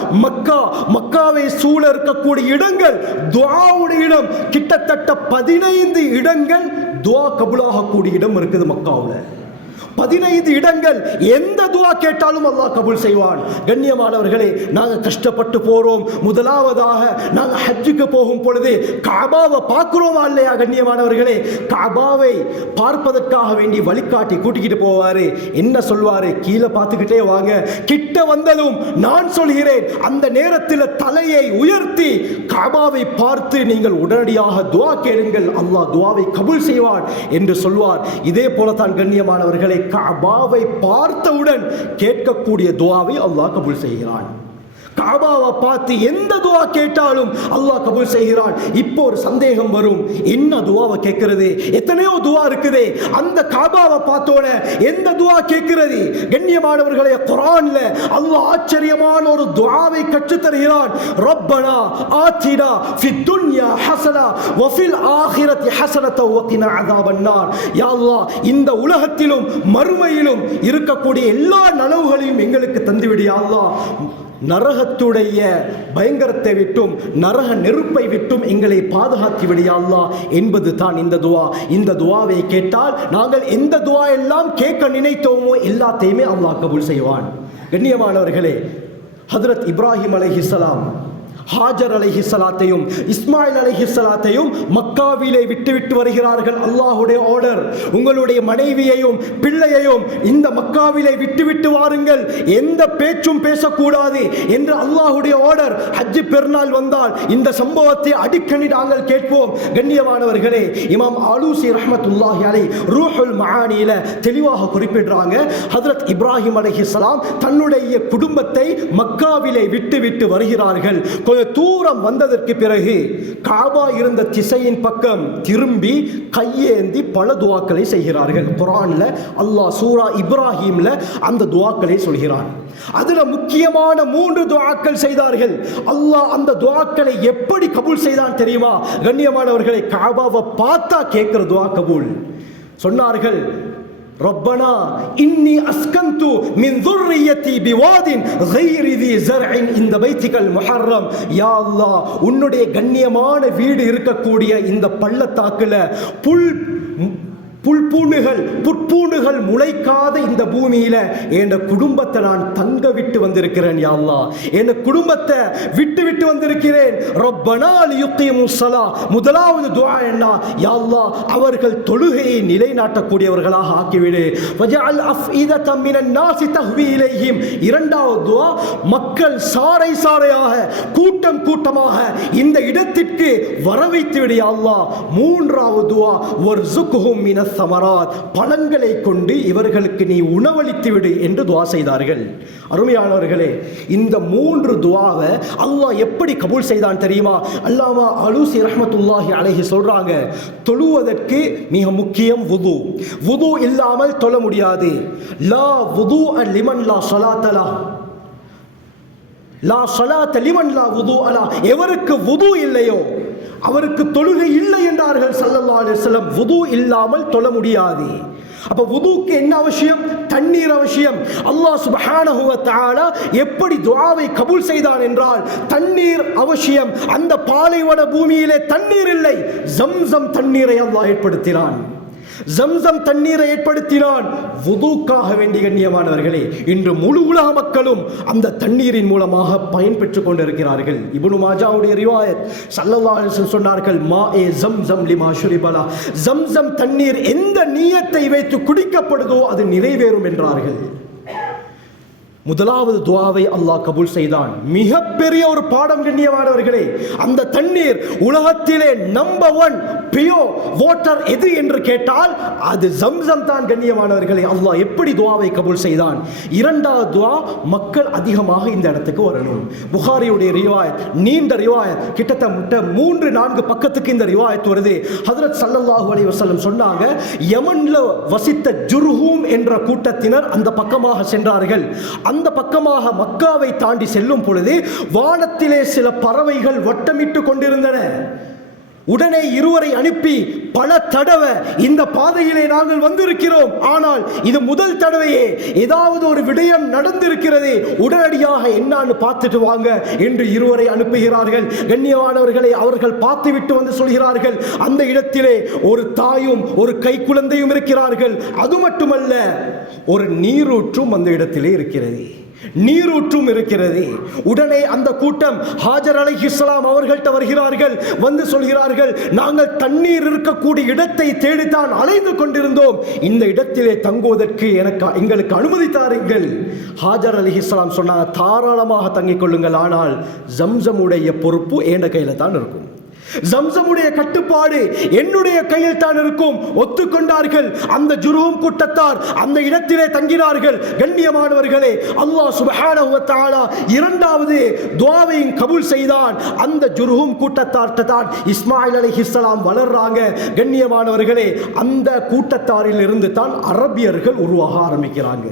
மக்காவை சூழ இருக்கக்கூடிய இடங்கள் துஆவுடைய இடம். கிட்டத்தட்ட 15 இடங்கள் துஆ கபூலாகக்கூடிய இடம் இருக்குது மக்காவில். 15 இடங்கள். எந்த துஆ கேட்டாலும் அல்லாஹ் கபூல் செய்வான். கண்ணியமானவர்களே, நாங்கள் கஷ்டப்பட்டு போறோம். முதலாவதாக நாங்கள் ஹஜ்ஜுக்கு போகும் பொழுது கஅபாவை பார்க்கிறோமா இல்லையா? கண்ணியமானவர்களே, கஅபாவை பார்ப்பதற்காக வேண்டி வழிகாட்டி கூட்டிக்கிட்டு போவாரு. என்ன சொல்வாரு? கீழே பார்த்துக்கிட்டே வாங்க. கிட்ட வந்ததும் நான் சொல்கிறேன், அந்த நேரத்தில் தலையை உயர்த்தி கஅபாவை பார்த்து நீங்கள் உடனடியாக துஆ கேளுங்கள், அல்லாஹ் துஆவை கபூல் செய்வான் என்று சொல்வார். இதே போலத்தான் கண்ணியமானவர்களை, கஅபாவை பார்த்தவுடன் கேட்கக்கூடிய துஆவை அல்லாஹ் கபூல் செய்கிறான். கஅபாவை பார்த்து எந்த துஆ கேட்டாலும் அல்லாஹ் கபூல் செய்கிறான். இப்போ ஒரு சந்தேகம் வரும், என்ன துஆவை கேட்கிறது? எத்தனையோ துஆ இருக்குது, அந்த கஅபாவை பார்த்தோட எந்த துஆ கேட்கிறது? கண்ணியமானவர்களே, குர்ஆன்ல அல்லாஹ் ஆச்சரியமான ஒரு துஆவை கற்றுத் தருகிறான். ரப்பனா ஆத்தினா ஃபித் துன்யா ஹஸனா வ ஃபில் ஆখিরাতি ஹஸனத வ கினா அஸாபன்னார். யா அல்லாஹ், இந்த உலகத்திலும் மறுமையிலும் இருக்கக்கூடிய எல்லா நலவுகளையும் எங்களுக்கு தந்துவிடு யா அல்லாஹ். நரகத்துடைய பயங்கரத்தை விட்டும் நரக நெருப்பை விட்டும் எங்களை பாதுகாத்து விடு யா அல்லாஹ் என்பது தான் இந்த துஆ. இந்த துஆவை கேட்டால் நாங்கள் எந்த துஆ எல்லாம் கேட்க நினைத்தோமோ எல்லாத்தையுமே அல்லாஹ் கபூல் செய்வான். கண்ணியமானவர்களே, ஹஜ்ரத் இப்ராஹிம் அலைஹிஸ்ஸலாம் ஹாஜர் அலைஹிஸ்ஸலாத்தையும் இஸ்மாயில் அலைஹிஸ்ஸலாத்தையும் மக்காவிலே விட்டு வருகிறார்கள். அல்லாஹ்வுடைய ஆர்டர், உங்களுடைய மனைவியையும் பிள்ளையையும் இந்த மக்காவிலே விட்டு வாருங்கள், எந்த பேச்சும் பேசக்கூடாது என்று அல்லாஹ்வுடைய ஆர்டர். ஹஜ் பெருநாள் வந்தால் இந்த சம்பவத்தை அடிக்கடி நாங்கள் கேட்போம். கண்ணியமானவர்களே, இமாம் ஆலூசி ரஹ்மத்துல்லாஹி அலைஹி ரூஹுல் மஆனியில தெளிவாக குறிப்பிடுறாங்க, ஹஜ்ரத் இப்ராஹிம் அலைஹிஸ்ஸலாம் தன்னுடைய குடும்பத்தை மக்காவிலே விட்டு வருகிறார்கள். தூரம் வந்ததற்கு பிறகு காபா இருந்த திசையின் பக்கம் திரும்பி கையேந்தி பல துஆக்களை செய்கிறார்கள். குர்ஆன்ல அல்லாஹ் சூரா இப்ராஹிம்ல அந்த துஆக்களை சொல்கிறான். அதுல முக்கியமான 3 துஆக்கள் செய்தார்கள். அல்லாஹ் அந்த துஆக்களை எப்படி கபூல் செய்தான் தெரியுமா? கண்ணியமானவர்களை, காபாவை பார்த்தா கேட்கிற துஆ கபூல். சொன்னார்கள், ரப்பனா இன்னி அஸ்கந்து மின் ذُرِّيَّتِي بِوَادٍ غَيْرِ ذِي زَرْعٍ عِندَ بَيْتِكَ الْمُحَرَّمْ. யா அல்லாஹ், உன்னுடைய கண்ணியமான வீடு இருக்கக்கூடிய இந்த பள்ளத்தாக்குல புற்பூண்டுகள் முளைக்காத இந்த பூமியில என் குடும்பத்தை நான் தங்க விட்டு வந்திருக்கிறேன். யா அல்லாஹ், என் குடும்பத்தை விட்டு வந்திருக்கிறேன். ரப்பனா லியுகீமுஸ் ஸலா. முதலாவது துஆ என்ன? யா அல்லாஹ், அவர்கள் தொழுகையை நிலைநாட்டக்கூடியவர்களாக ஆக்கிவிடு. வஜஅல் அஃஇததம் மினன் நாஸி தஹ்வி இலைஹிம். இரண்டாவது துஆ, மக்கள் சாறை சாறையாக கூட்டமாக இந்த இடத்திற்கு வரவைத்து விடு யா அல்லாஹ். மூன்றாவது துஆ, வர்ஸுக்ஹும் மின சமராத். பழங்களை கொண்டு இவர்களுக்கு நீ உணவளித்து விடு என்று துஆ செய்தார்கள். அருமையானவர்களே, இந்த மூன்று துஆவை அல்லாஹ் எப்படி கபூல் செய்தான் தெரியுமா? அல்லாமா அலூசி ரஹ்மத்துல்லாஹி அலைஹி சொல்றாங்க, தொழுவதற்கு மிக முக்கியம் வுது. வுது இல்லாமல் தொழ முடியாது. லா வுது லிமன் லா ஸலாத்த லஹ். லா ஸலாத்த லிமன் லா வுது அலா. எவருக்கு வுது இல்லையோ அவருக்கு தொழுகை இல்லை என்றார்கள் ஸல்லல்லாஹு அலைஹி வஸல்லம். வுது இல்லாமல் தொழ முடியாது. அப்ப வுதுக்கு என்ன அவசியம்? தண்ணீர் அவசியம். அல்லாஹ் சுப்ஹானஹு வ தஆலா எப்படி துஆவை கபூல் செய்தான் என்றால் தண்ணீர் அவசியம். அந்த பாலைவன பூமியிலே தண்ணீர் இல்லை, ஜம்சம் தண்ணீரை அல்லாஹ் ஏற்படுத்தினான். ஜம்சம் தண்ணீரை ஏற்படுத்தினான் வுதுக்காக வேண்டிய கண்ணியமானவர்களே. இன்று முழு உலக மக்களும் அந்த தண்ணீரின் மூலமாக பயன்பெற்றுக் கொண்டிருக்கிறார்கள். இப்னு மாஜாவுடைய ரிவாயத், ஸல்லல்லாஹு அலைஹி வஸல்லம் சொன்னார்கள், மாஏ ஜம்சம் லிமா ஷுரிபலா. ஜம்சம் தண்ணீர் எந்த நியத்தை வைத்து குடிக்கப்படுதோ அது நிறைவேறும் என்றார்கள். முதலாவது துஆவை அல்லாஹ் கபூல் செய்தான். மிகப்பெரிய ஒரு பாடம் கண்ணியமானவர்களே. அந்த தண்ணீர் உலகத்திலே நம்பர் 1 பியூர் வாட்டர் எது என்று கேட்டால் அது ஜம்சம் தான் கண்ணியமானவர்களே. அல்லாஹ் எப்படி துஆவை கபூல் செய்தான்? இரண்டாவது துஆ, மக்கள் அதிகமாக இந்த இடத்துக்கு வரணும். புகாரியுடைய ரிவாயத், நீண்ட ரிவாயத், கிட்டத்தட்ட 3-4 பக்கத்துக்கு இந்த ரிவாயத் வருது. ஹஜ்ரத் ஸல்லல்லாஹு அலைஹி வஸல்லம் சொன்னாங்க, யமன்ல வசித்த ஜுர்ஹூம் என்ற கூட்டத்தினர் அந்த பக்கமாக சென்றார்கள். அந்த பக்கமாக மக்காவை தாண்டி செல்லும் பொழுது வானத்திலே சில பறவைகள் வட்டமிட்டு கொண்டிருந்தன. உடனே இருவரை அனுப்பி பல தடவை இந்த பாதையிலே நாங்கள் வந்திருக்கிறோம், ஆனால் இது முதல் தடவையே ஏதாவது ஒரு விடயம் நடந்திருக்கிறது, உடனடியாக என்னான்னு பார்த்துட்டு வாங்க என்று இருவரை அனுப்புகிறார்கள். கண்ணியமானவர்களை, அவர்கள் பார்த்துவிட்டு வந்து சொல்கிறார்கள், அந்த இடத்திலே ஒரு தாயும் ஒரு கை குழந்தையும் இருக்கிறார்கள். அது மட்டுமல்ல, ஒரு நீரூற்றும் அந்த இடத்திலே இருக்கிறது. நீரூற்றும் இருக்கிறது. உடனே அந்த கூட்டம் ஹாஜர் அலைஹிஸ்ஸலாம் அவர்கள்ட்ட வருகிறார்கள். வந்து சொல்கிறார்கள், நாங்கள் தண்ணீர் இருக்கக்கூடிய இடத்தை தேடித்தான் அலைந்து கொண்டிருந்தோம், இந்த இடத்திலே தங்குவதற்கு எங்களுக்கு அனுமதி தாருங்கள். ஹாஜர் அலைஹிஸ்ஸலாம் சொன்னாங்க, தாராளமாக தங்கிக் கொள்ளுங்கள், ஆனால் ஜம்சமுடைய பொறுப்பு என் கையில தான் இருக்கும், ஜம்சமுடைய கட்டுப்பாடு என்னுடைய கையில் தான் இருக்கும். ஒத்துக்கொண்டார்கள். அந்த ஜுர்ஹூம் கூட்டத்தார் அந்த இடத்திலே தங்கினார்கள். கண்ணியமானவர்களே, அல்லாஹ் சுப்ஹானஹு வ தஆலா இரண்டாவது துஆவையும் கபூல் செய்தான். அந்த ஜுர்ஹூம் கூட்டத்தார்ட்ட தான் இஸ்மாயில் அலைஹிஸ்ஸலாம் வளர்றாங்க. கண்ணியமானவர்களே, அந்த கூட்டத்தாரில் இருந்து தான் அரபியர்கள் உருவாக ஆரம்பிக்கிறாங்க.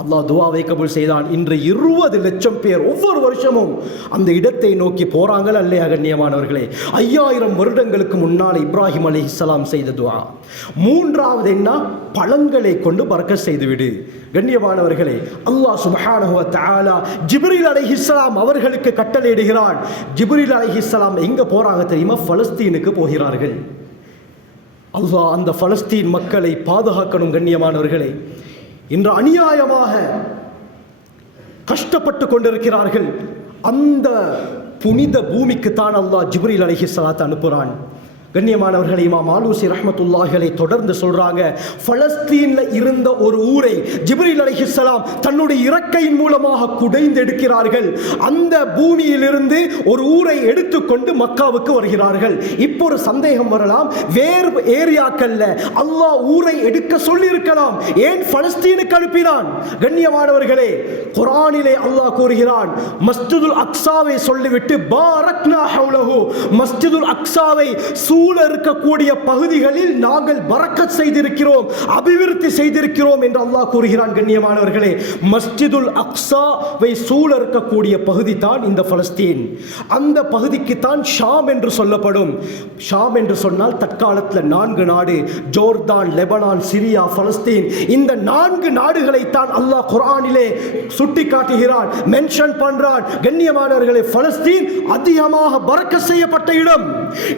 அல்லாஹ் துஆவை கபூல் செய்தான். இன்று 20 லட்சம் பேர் ஒவ்வொரு வருஷமும் அந்த இடத்தை நோக்கி போறாங்கள் அல்லையா கண்ணியமானவர்களே? 5000 வருடங்களுக்கு முன்னால் இப்ராஹிம் அலைஹிஸ்ஸலாம் செய்த துஆ. மூன்றாவது என்ன? பழங்களை கொண்டு பரக்கத் செய்துவிடு. கண்ணியமானவர்களே, அல்லாஹ் சுப்ஹானஹு வ தஆலா ஜிப்ரீல் அலைஹிஸ்ஸலாம் அவர்களுக்கு கட்டளையிடுகிறான். ஜிப்ரீல் அலைஹிஸ்ஸலாம் எங்க போறாங்க தெரியுமா? பலஸ்தீனுக்கு போகிறார்கள். அல்லாஹ் அந்த பலஸ்தீன் மக்களை பாதுகாக்கணும். கண்ணியமானவர்களே, இன்று அநியாயமாக கஷ்டப்பட்டு கொண்டிருக்கிறார்கள். அந்த புனித பூமிக்கு தான் அல்லாஹ் ஜிப்ரீல் அலைஹிஸ்ஸலாத்தை அனுப்புகிறான். கண்ணியமானவர்களே, இமாம் ஆலூசி ரஹ்மத்துல்லாஹி அலைஹி தொடர்ந்து சொல்றாங்க, பலஸ்தீன்ல இருந்த ஒரு ஊரை ஜிப்ரீல் அலைஹிஸ்ஸலாம் தன்னுடைய இறக்கையின் மூலமாக குடைந்து எடுக்கிறார்கள். அந்த பூமியிலிருந்து ஒரு ஊரை எடுத்துக்கொண்டு மக்காவுக்கு வருகிறார்கள். இப்போ ஒரு சந்தேகம் வரலாம், வேறு ஏரியாக்கல்ல அல்லாஹ் ஊரை எடுக்க சொல்லி இருக்கலாம், ஏன் பலஸ்தீனுக்கு அனுப்பினான்? கண்ணியமானவர்களே, குர்ஆனிலே அல்லாஹ் கூறுகிறான், மஸ்ஜிதுல் அக்ஸாவை சொல்லிவிட்டு பாரக்னா ஹவ்லஹு, மஸ்ஜிதுல் அக்ஸாவை சூழ இருக்கக்கூடிய பகுதிகளில் நாங்கள் பரக்கத் செய்திருக்கிறோம், அபிவிருத்தி செய்திருக்கிறோம் என்று அல்லாஹ் கூறுகிறான். கண்ணியமானவர்களே, மஸ்ஜிதுல் அக்ஸாவை சூழ இருக்கக்கூடிய பகுதி தான் இந்த பலஸ்தீன். அந்த பகுதிக்கு தான் ஷாம் என்று சொல்லப்படும். ஷாம் என்று சொன்னால் தற்காலத்தில் 4 நாடு, ஜோர்தான், லெபனான், சிரியா, பலஸ்தீன். இந்த 4 நாடுகளை தான் அல்லாஹ் குர்ஆனிலே சுட்டி காட்டுகிறான், மென்ஷன் பண்றான். கண்ணியமானவர்களே, பலஸ்தீன் அதிகமாக பரக்கத் செய்யப்பட்ட இடம்,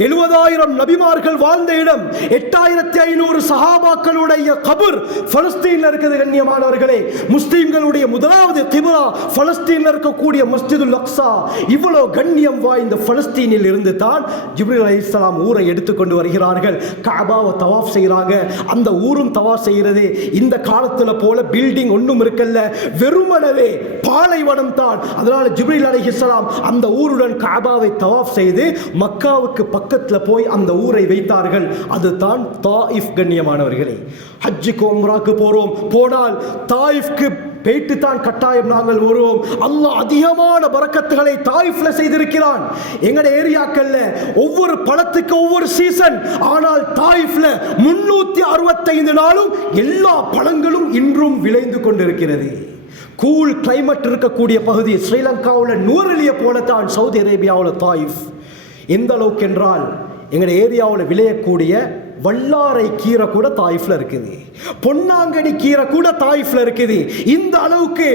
70,000 நபிமார்கள் வாழ்ந்த இடம், 8500 சஹாபாக்களுடைய கபர் பலஸ்தீன்ல இருக்குது. கண்ணியமானவர்களே, முஸ்லிம்களுடைய முதலாவது கிப்லா பலஸ்தீன்ல இருக்கக்கூடிய மஸ்ஜிதுல் அக்ஸா. இவ்வளவு கண்ணியம் வாய்ந்த பலஸ்தீனில் இருந்து தான் ஜிப்ரீல் அலைஹிஸ்ஸலாம் ஊரை எடுத்துக்கொண்டு வருகிறார்கள். கஅபாவை தவாஃப் செய்கிறாங்க. அந்த ஊரும் தவாஃப் செய்கிறது. இந்த காலத்தில் போல பில்டிங் ஒன்றும் இருக்கல்ல, வெறுமனவே பாலைவனம் தான். அதனால ஜிப்ரீல் அலைஹிஸ்ஸலாம் அந்த ஊருடன் கஅபாவை தவாஃப் செய்து மக்காவுக்கு பக்கத்தில் போய் அந்த ஊரை வைத்தார்கள். அதுதான் தாயிஃப். கண்ணியமானவர்களே, ஹஜ்ஜுக்கு உம்ராக்கு போறோம், போனால் தாயிஃப்க்கு போயிட்டு தான் கட்டாயம் நாங்கள் வருவோம். அல்லாஹ் அதிகமான பரக்கத்துகளை தாயிஃப்ல செய்திருக்கிறான். எங்கட ஏரியாக்கள்ல ஒவ்வொரு பழத்துக்கு ஒவ்வொரு சீசன், ஆனால் தாயிஃப்ல 365 நாளும் எல்லா பழங்களும் இன்றும் விளைந்து கொண்டிருக்கிறது. கூல் கிளைமேட் இருக்கக்கூடிய பகுதி. ஸ்ரீலங்காவில் நூறலிய போலத்தான் சவுதி அரேபியாவில் தாயிஃப். எந்த அளவுக்கு என்றால், எங்களுடைய ஏரியாவில் விளையக்கூடிய வல்லாரை கீரை கூட தாயிஃப்ல இருக்குது, பொன்னாங்கடி கீரை கூட தாயிஃப்ல இருக்குது. இந்த அளவுக்கு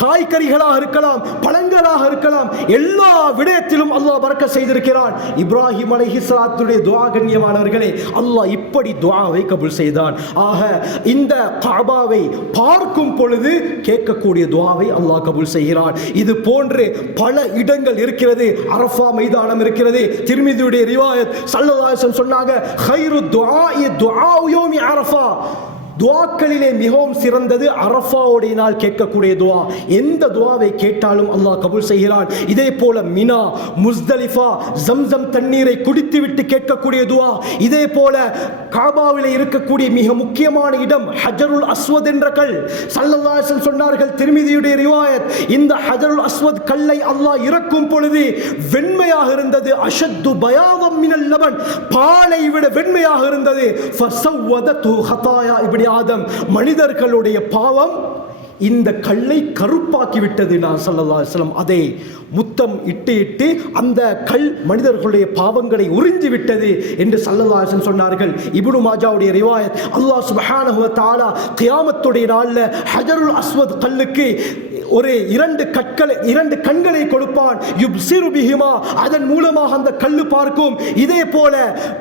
காய்கறிகளாக இருக்கலாம், பழங்களாக இருக்கலாம், எல்லா விடயத்திலும் அல்லாஹ் பரக்கத் செய்திருக்கிறான். இப்ராஹிம் அலைஹிஸ்ஸலாத்துடைய துஆ, கண்ணியமானவர்களே, அல்லாஹ் இப்படி துஆவை கபூல் செய்தான். ஆக இந்த கஅபாவை பார்க்கும் பொழுது கேட்கக்கூடிய துஆவை அல்லாஹ் கபூல் செய்கிறான். இது போன்று பல இடங்கள் இருக்கிறது. அரஃபா மைதானம் இருக்கிறது. திர்மிதியுடைய ரிவாயத் ஸல்லல்லாஹு அலைஹி வஸல்லம் சொன்னாங்க, கைரு துஆஇ துஆஉ யௌமி அரஃபா. துஆக்களிலே மிகவும் சிறந்தது அரஃபாவுடைய நாள் கேட்கக்கூடிய துஆ. எந்த துஆவை கேட்டாலும் அல்லாஹ் கபூல் செய்கிறான். இதே போல மினா, முஸ்தலிஃபா, ஜம்சம் தண்ணீரை குடித்துவிட்டு கேட்கக்கூடிய துஆ. இதே போல காபாவிலே இருக்கக்கூடிய மிக முக்கியமான இடம் ஹஜருல் அஸ்வத் என்ற கல். ஸல்லல்லாஹு அலைஹி வஸல்லம் சொன்னார்கள், திர்மிதியுடைய ரிவாயத், இந்த ஹஜருல் அஸ்வத் கல்லை அல்லாஹ் இறக்கும் பொழுது வெண்மையாக இருந்தது. அஷத்து பயாதம் மினல் லபன், பாலை விட வெண்மையாக இருந்தது. ஃபஸவ்வதது ஹதாயா இப்னி ஆதம், மனிதர்களுடைய பாவம் இந்த கல்லை கருப்பாக்கி விட்டது. நான் ஸல்லல்லாஹு அலைஹி வஸல்லம் அதை முத்தம் இட்டு அந்த கல் மனிதர்களுடைய பாவங்களை உறிஞ்சி விட்டது என்று ஸல்லல்லாஹு அலைஹி வஸல்லம் சொன்னார்கள். இப்னு மாஜாவுடைய ரிவாயத், அல்லாஹ் சுப்ஹானஹு வ தஆலா கியாமத்துடைய நாளில் ஹஜருல் அஸ்வத் கல்லுக்கு ஒரு 2 கண்களை கொடுப்பான். யுப்சிரு பிஹிமா, அதன் மூலமாக அந்த கல்லு பார்க்கும். இதே போல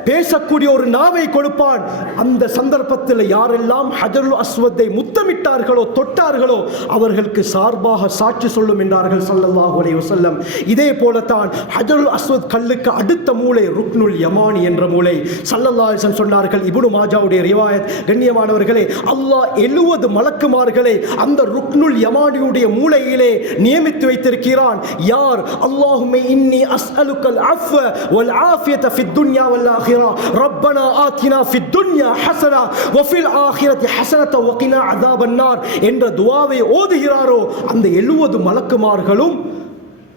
பேசக்கூடிய ஒரு நாவை கொடுப்பான். அந்த சந்தர்ப்பத்தில் யாரெல்லாம் ஹஜருல் அஸ்வத்தை முத்தமிட்டார்களோ, தொட்டார்களோ, அவர்களுக்கு சார்பாக சாட்சி சொல்லும் என்றார்கள் ஸல்லல்லாஹு அலைஹி வஸல்லம். இதே போலத்தான் ஹஜருல் அஸ்வத் கல்லுக்கு அடுத்த மூலை ருக்னுல் யமானி என்ற மூலை. ஸல்லல்லாஹு அலைஹி வஸல்லம் சொன்னார்கள், இப்னு மாஜாவுடைய ரிவாயத். கண்ணியமானவர்களே, அல்லாஹ் 70 மலக்குமார்களை அந்த ருக்னுல் யமானியுடைய மூலையிலே நியமித்து வைத்திருக்கிறான். யார் அல்லாஹும்ம இன்னி அஸ்அலுக்கல் அஃவ வல் ஆஃபியத ஃபித் துன்யா வல் ஆখিরা, ரப்பனா ஆத்தினா ஃபித் துன்யா ஹஸனா வ ஃபில் ஆখিরাতি ஹஸனத வ கினா அஸாபன் நார் என்ற துஆவை ஓதுகிறாரோ, அந்த 70 மலக்குமார்களும்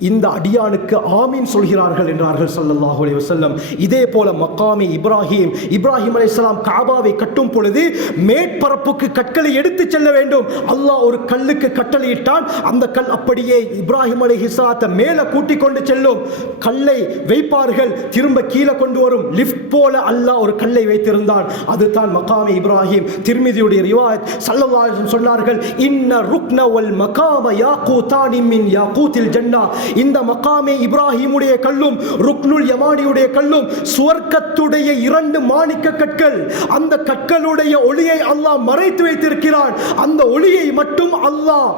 இந்த அடியானுக்கு ஆமீன் சொல்கிறார்கள் என்றார்கள் ஸல்லல்லாஹு அலைஹி வஸல்லம். இதே போல மக்காமே இப்ராஹிம் அலைஹிஸ்ஸலாம் கஅபாவை கட்டும் பொழுது மேற்பரப்புக்கு கற்களை எடுத்து செல்ல வேண்டும். அல்லாஹ் ஒரு கல்லுக்கு கட்டளையிட்டான். அந்த கல் அப்படியே இப்ராஹிம் அலைஹிஸ்ஸலாத்தை மேலே கூட்டிக் கொண்டு செல்லும். கல்லை வைப்பார்கள், திரும்ப கீழே கொண்டு வரும். லிஃப்ட் போல அல்லாஹ் ஒரு கல்லை வைத்திருந்தான். அதுதான் மக்காமே இப்ராஹிம். திர்மிதியுடைய ரிவாயத், ஸல்லல்லாஹு அலைஹி வஸல்லம் சொன்னார்கள், இன்ன ருக்ன வல் மகாம யாகூதானி மின் யாகூத்தில் ஜன்னா. இந்த மகாமே இப்ராஹிமுடைய கல்லும் ருக்னுல் யமானியுடைய கல்லும் சுவர்க்கத்துடைய 2 மாணிக்க கற்கள். அந்த கற்களுடைய ஒளியை அல்லாஹ் மறைத்து வைத்திருக்கிறான். அந்த ஒளியை மட்டும் அல்லாஹ்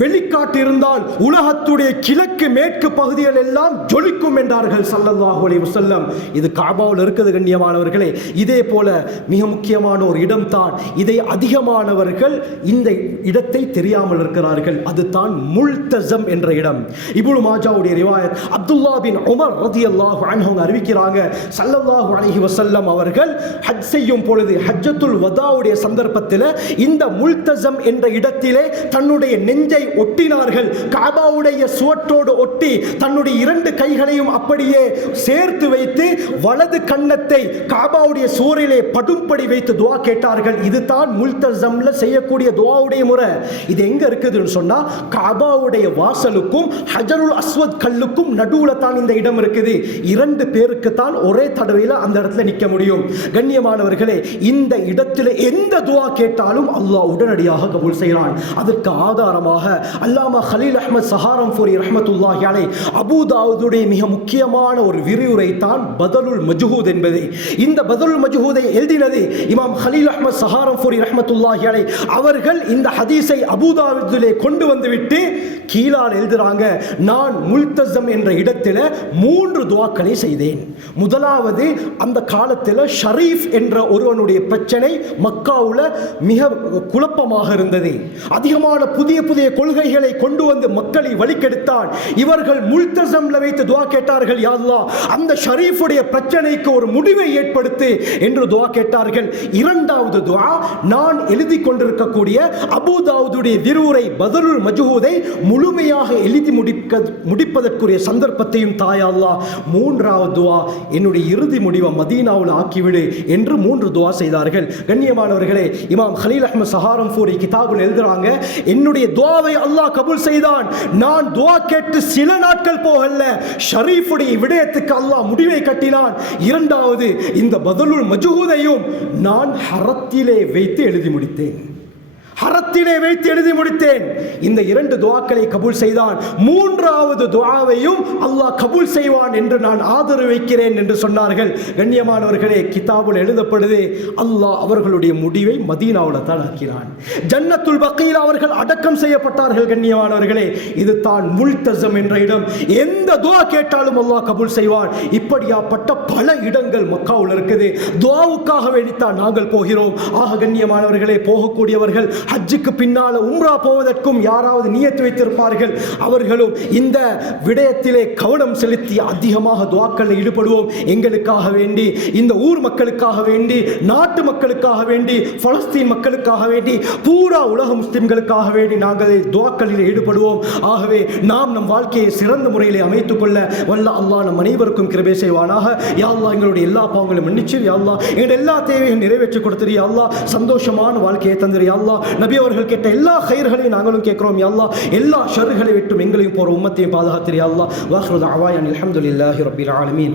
வெளிக்காட்டு இருந்தால் உலகத்துடைய கிழக்கு மேற்கு பகுதிகள் எல்லாம் ஜொலிக்கும் என்றார்கள் ஸல்லல்லாஹு அலைஹி வஸல்லம். இது கஅபாவில் இருக்குது கண்ணியமானவர்களே. இதே போல மிக முக்கியமான ஒரு இடம் தான். இதை அதிகமானவர்கள் இந்த இடத்தை தெரியாமல் இருக்கிறார்கள். அதுதான் முல்தஸம் என்ற இடம். இப்னு மாஜாவுடைய ரிவாயத், அப்துல்லா பின் உமர் ரலியல்லாஹு அன்ஹு அறிவிக்கிறாங்க, ஸல்லல்லாஹு அலைஹி வஸல்லம் அவர்கள் ஹஜ் செய்யும் பொழுது ஹஜ்ஜத்துல் வதாவுடைய சந்தர்ப்பத்தில் இந்த முல்தஸம் என்ற இடத்திலே தன்னுடைய நெஞ்சை ஒட்டினார்கள். கஅபாவுடைய சுவற்றோடு ஒட்டி தன்னுடைய 2 கைகளையும் அப்படியே சேர்த்து வைத்து வலது கன்னத்தை கஅபாவுடைய சுவரிலே படும்படி வைத்து துஆ கேட்டார்கள். இதுதான் முல்தஸம்ல செய்யக்கூடிய துஆவுடைய முறை. இது எங்க இருக்குதுன்னு சொன்னா கஅபாவுடைய வாசலுக்கும் ஹஜருல் அஸ்வத் கல்லுக்கும் நடுவுல தான் இந்த இடம் இருக்குது. 2 பேருக்கு தான் ஒரே தடவையில் அந்த இடத்துல நிற்க முடியும். கண்ணியமானவர்களே, இந்த இடத்துல எந்த துஆ கேட்டாலும் அல்லாஹ் உடனடியாக கபூல் செய்கிறான். அதற்கு ஆதாரமாக அல்லாமா கலீல் அஹ்மத் சஹாரன்பூரி ரஹ்மத்துல்லாஹி அலைஹி அபூ தாவூதுடைய மிக முக்கியமான ஒரு விரிவுரை தான் பதலுல் மஜ்ஹூத் என்பது. இந்த பதலுல் மஜ்ஹூதை எழுதினது இமாம் கலீல் அஹ்மத் சஹாரன்பூரி ரஹ்மத்துல்லாஹி அலைஹி அவர்கள். இந்த ஹதீஸை அபூ தாவூதிலே கொண்டு வந்துவிட்டு கீழால் எழுதுறாங்க, நான் முல்தஸம் என்ற இடத்துல 3 துஆக்களை செய்தேன். முதலாவது, அந்த காலத்தில் ஷரீஃப் என்ற ஒருவனுடைய பிரச்சனை மக்காவுல மிக குழப்பமாக இருந்தது. அதிகமான புதிய புதிய கொள்கைகளை கொண்டு வந்து மக்களை வழிகெடுத்தான். இவர்கள் முல்தஸம்ல வைத்து துஆ கேட்டார்கள், யா அல்லாஹ் அந்த ஷரீஃபுடைய பிரச்சனைக்கு ஒரு முடிவை ஏற்படுத்து என்று துஆ கேட்டார்கள். இரண்டாவது துஆ, நான் எழுதி கொண்டிருக்கக்கூடிய அபூ தாவூதுடைய விரிவுரை பதலுல் மஜ்ஹூதை முழுமையாக எழுதி முடிப்பதற்குரிய சந்தர்ப்பத்தையும் தாயா அல்லாஹ். மூன்றாவது துஆ, என்னுடைய இறுதி முடிவை மதீனாவில் ஆக்கிவிடு என்று 3 துஆ செய்தார்கள். கண்ணியமானவர்களே, இமாம் கலீல் அஹ்மத் சஹாரன்பூரி கிதாபில் எழுதுறாங்க, என்னுடைய துஆவை அல்லாஹ் கபூல் செய்தான். நான் துஆ கேட்டு சில நாட்கள் போகல, ஷரீஃபுடைய விடயத்துக்கு அல்லாஹ் முடிவை கட்டினான். இரண்டாவது, இந்த பதலுல் மஜ்ஹூதையும் நான் ஹரத்திலே வைத்து எழுதி முடித்தேன். ஹரத்திலே வைத்து எழுதி முடித்தேன். இந்த 2 துஆக்களை கபூல் செய்தான். மூன்றாவது துஆவையும் அல்லாஹ் கபூல் செய்வான் என்று நான் ஆதரவு வைக்கிறேன் என்று சொன்னார்கள். கண்ணியமானவர்களே, கிதாபில் எழுதப்படுது, அல்லாஹ் அவர்களுடைய முடிவை மதீனாவில் தான் ஆக்கினான். ஜன்னத்துல் பக்கீல் அவர்கள் அடக்கம் செய்யப்பட்டார்கள். கண்ணியமானவர்களே, இது தான் முல்தஸம் என்ற இடம். எந்த துஆ கேட்டாலும் அல்லாஹ் கபூல் செய்வான். இப்படியாப்பட்ட பல இடங்கள் மக்காவில் இருக்குது. துஆவுக்காக வேண்டித்தான் நாங்கள் போகிறோம். ஆக கண்ணியமானவர்களே, போகக்கூடியவர்கள் ஹஜ்ஜுக்கு பின்னால உம்ரா போவதற்கும் யாராவது நியத்து வைத்திருப்பார்கள். அவர்களும் இந்த விடயத்திலே கவனம் செலுத்தி அதிகமாக துஆக்களில் ஈடுபடுவோம். எங்களுக்காக வேண்டி, இந்த ஊர் மக்களுக்காக வேண்டி, நாட்டு மக்களுக்காக வேண்டி, பலஸ்தீன் மக்களுக்காக வேண்டி, பூரா உலக முஸ்லிம்களுக்காக வேண்டி நாங்கள் துஆக்களில் ஈடுபடுவோம். ஆகவே நாம் நம் வாழ்க்கையை சிறந்த முறையிலே அமைத்துக் கொள்ள வல்ல அல்லாஹ் நம் அனைவருக்கும் கிருபை செய்வானாக. யா அல்லாஹ் எங்களுடைய எல்லா பாவங்களையும் மன்னிச்சு, யா அல்லாஹ் எங்களுடைய எல்லா தேவையும் நிறைவேற்றி கொடுத்துரு, யா அல்லாஹ் சந்தோஷமான வாழ்க்கையை தந்துரு, யா அல்லாஹ் நபி அவர்கள் கேட்ட எல்லா கைர்களையும் நாங்களும் கேட்கிறோம், யா அல்லாஹ் எல்லா ஷர்களை விட்டும் எங்களையும் போற உம்மத்தையும் பாதுகாத்திரு, யா அல்லாஹ். வாஹிரு தஅவானா அல்ஹம்துலில்லாஹி ரப்பில் ஆலமீன்.